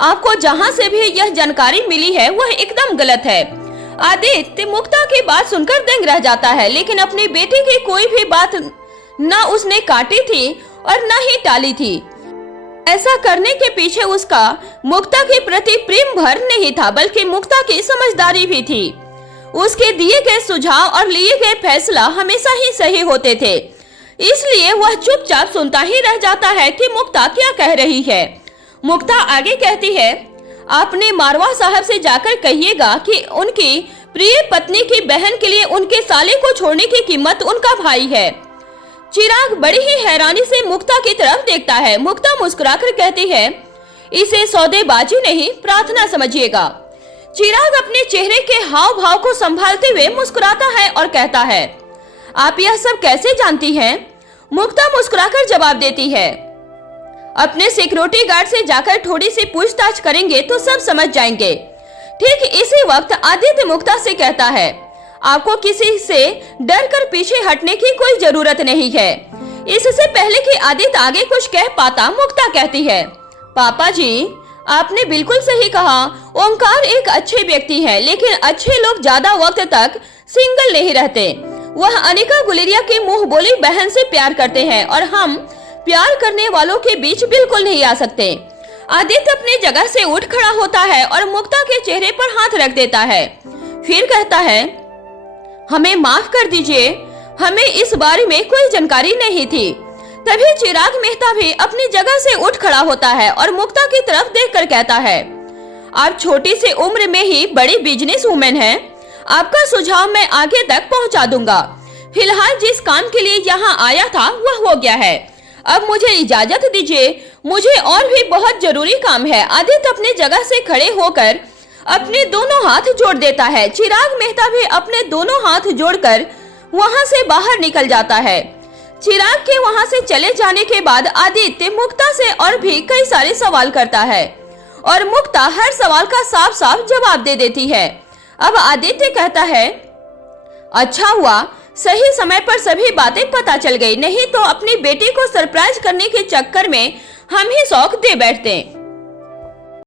आपको जहां से भी यह जानकारी मिली है वह एकदम गलत है। आदित्य मुक्ता की बात सुनकर दंग रह जाता है, लेकिन अपनी बेटी की कोई भी बात न उसने काटी थी और न ही टाली थी। ऐसा करने के पीछे उसका मुक्ता के प्रति प्रेम भर नहीं था, बल्कि मुक्ता की समझदारी भी थी। उसके दिए गए सुझाव और लिए गए फैसला हमेशा ही सही होते थे, इसलिए वह चुपचाप सुनता ही रह जाता है कि मुक्ता क्या कह रही है। मुक्ता आगे कहती है, आपने मारवा साहब से जाकर कहिएगा कि उनकी प्रिय पत्नी की बहन के लिए उनके साले को छोड़ने की कीमत उनका भाई है। चिराग बड़ी ही हैरानी से मुक्ता की तरफ देखता है। मुक्ता मुस्कुराकर कहती है, इसे सौदेबाजी नहीं प्रार्थना समझिएगा। चिराग अपने चेहरे के हाव भाव को संभालते हुए मुस्कुराता है और कहता है, आप यह सब कैसे जानती हैं? मुक्ता मुस्कुराकर जवाब देती है, अपने सिक्योरिटी गार्ड से जाकर थोड़ी सी पूछताछ करेंगे तो सब समझ जाएंगे। ठीक इसी वक्त आदित्य मुक्ता से कहता है, आपको किसी से डर कर पीछे हटने की कोई जरूरत नहीं है। इससे पहले कि आदित्य आगे कुछ कह पाता, मुक्ता कहती है, पापा जी आपने बिल्कुल सही कहा, ओमकार एक अच्छे व्यक्ति है, लेकिन अच्छे लोग ज्यादा वक्त तक सिंगल नहीं रहते। वह अनिका गुलेरिया की मुंह बोली बहन से प्यार करते हैं और हम प्यार करने वालों के बीच बिल्कुल नहीं आ सकते। आदित्य अपनी जगह से उठ खड़ा होता है और मुक्ता के चेहरे पर हाथ रख देता है। फिर कहता है, हमें माफ कर दीजिए, हमें इस बारे में कोई जानकारी नहीं थी। तभी चिराग मेहता भी अपनी जगह से उठ खड़ा होता है और मुक्ता की तरफ देखकर कहता है, आप छोटी सी उम्र में ही बड़ी बिजनेस वुमेन हैं। आपका सुझाव मैं आगे तक पहुंचा दूंगा। फिलहाल जिस काम के लिए यहाँ आया था वह हो गया है। अब मुझे इजाजत दीजिए, मुझे और भी बहुत जरूरी काम है। आदित्य अपनी जगह से खड़े होकर अपने दोनों हाथ जोड़ देता है। चिराग मेहता भी अपने दोनों हाथ जोड़कर वहां से बाहर निकल जाता है। चिराग के वहां से चले जाने के बाद आदित्य मुक्ता से और भी कई सारे सवाल करता है और मुक्ता हर सवाल का साफ साफ जवाब दे देती है। अब आदित्य कहता है, अच्छा हुआ सही समय पर सभी बातें पता चल गई, नहीं तो अपनी बेटी को सरप्राइज करने के चक्कर में हम ही शौक दे बैठते।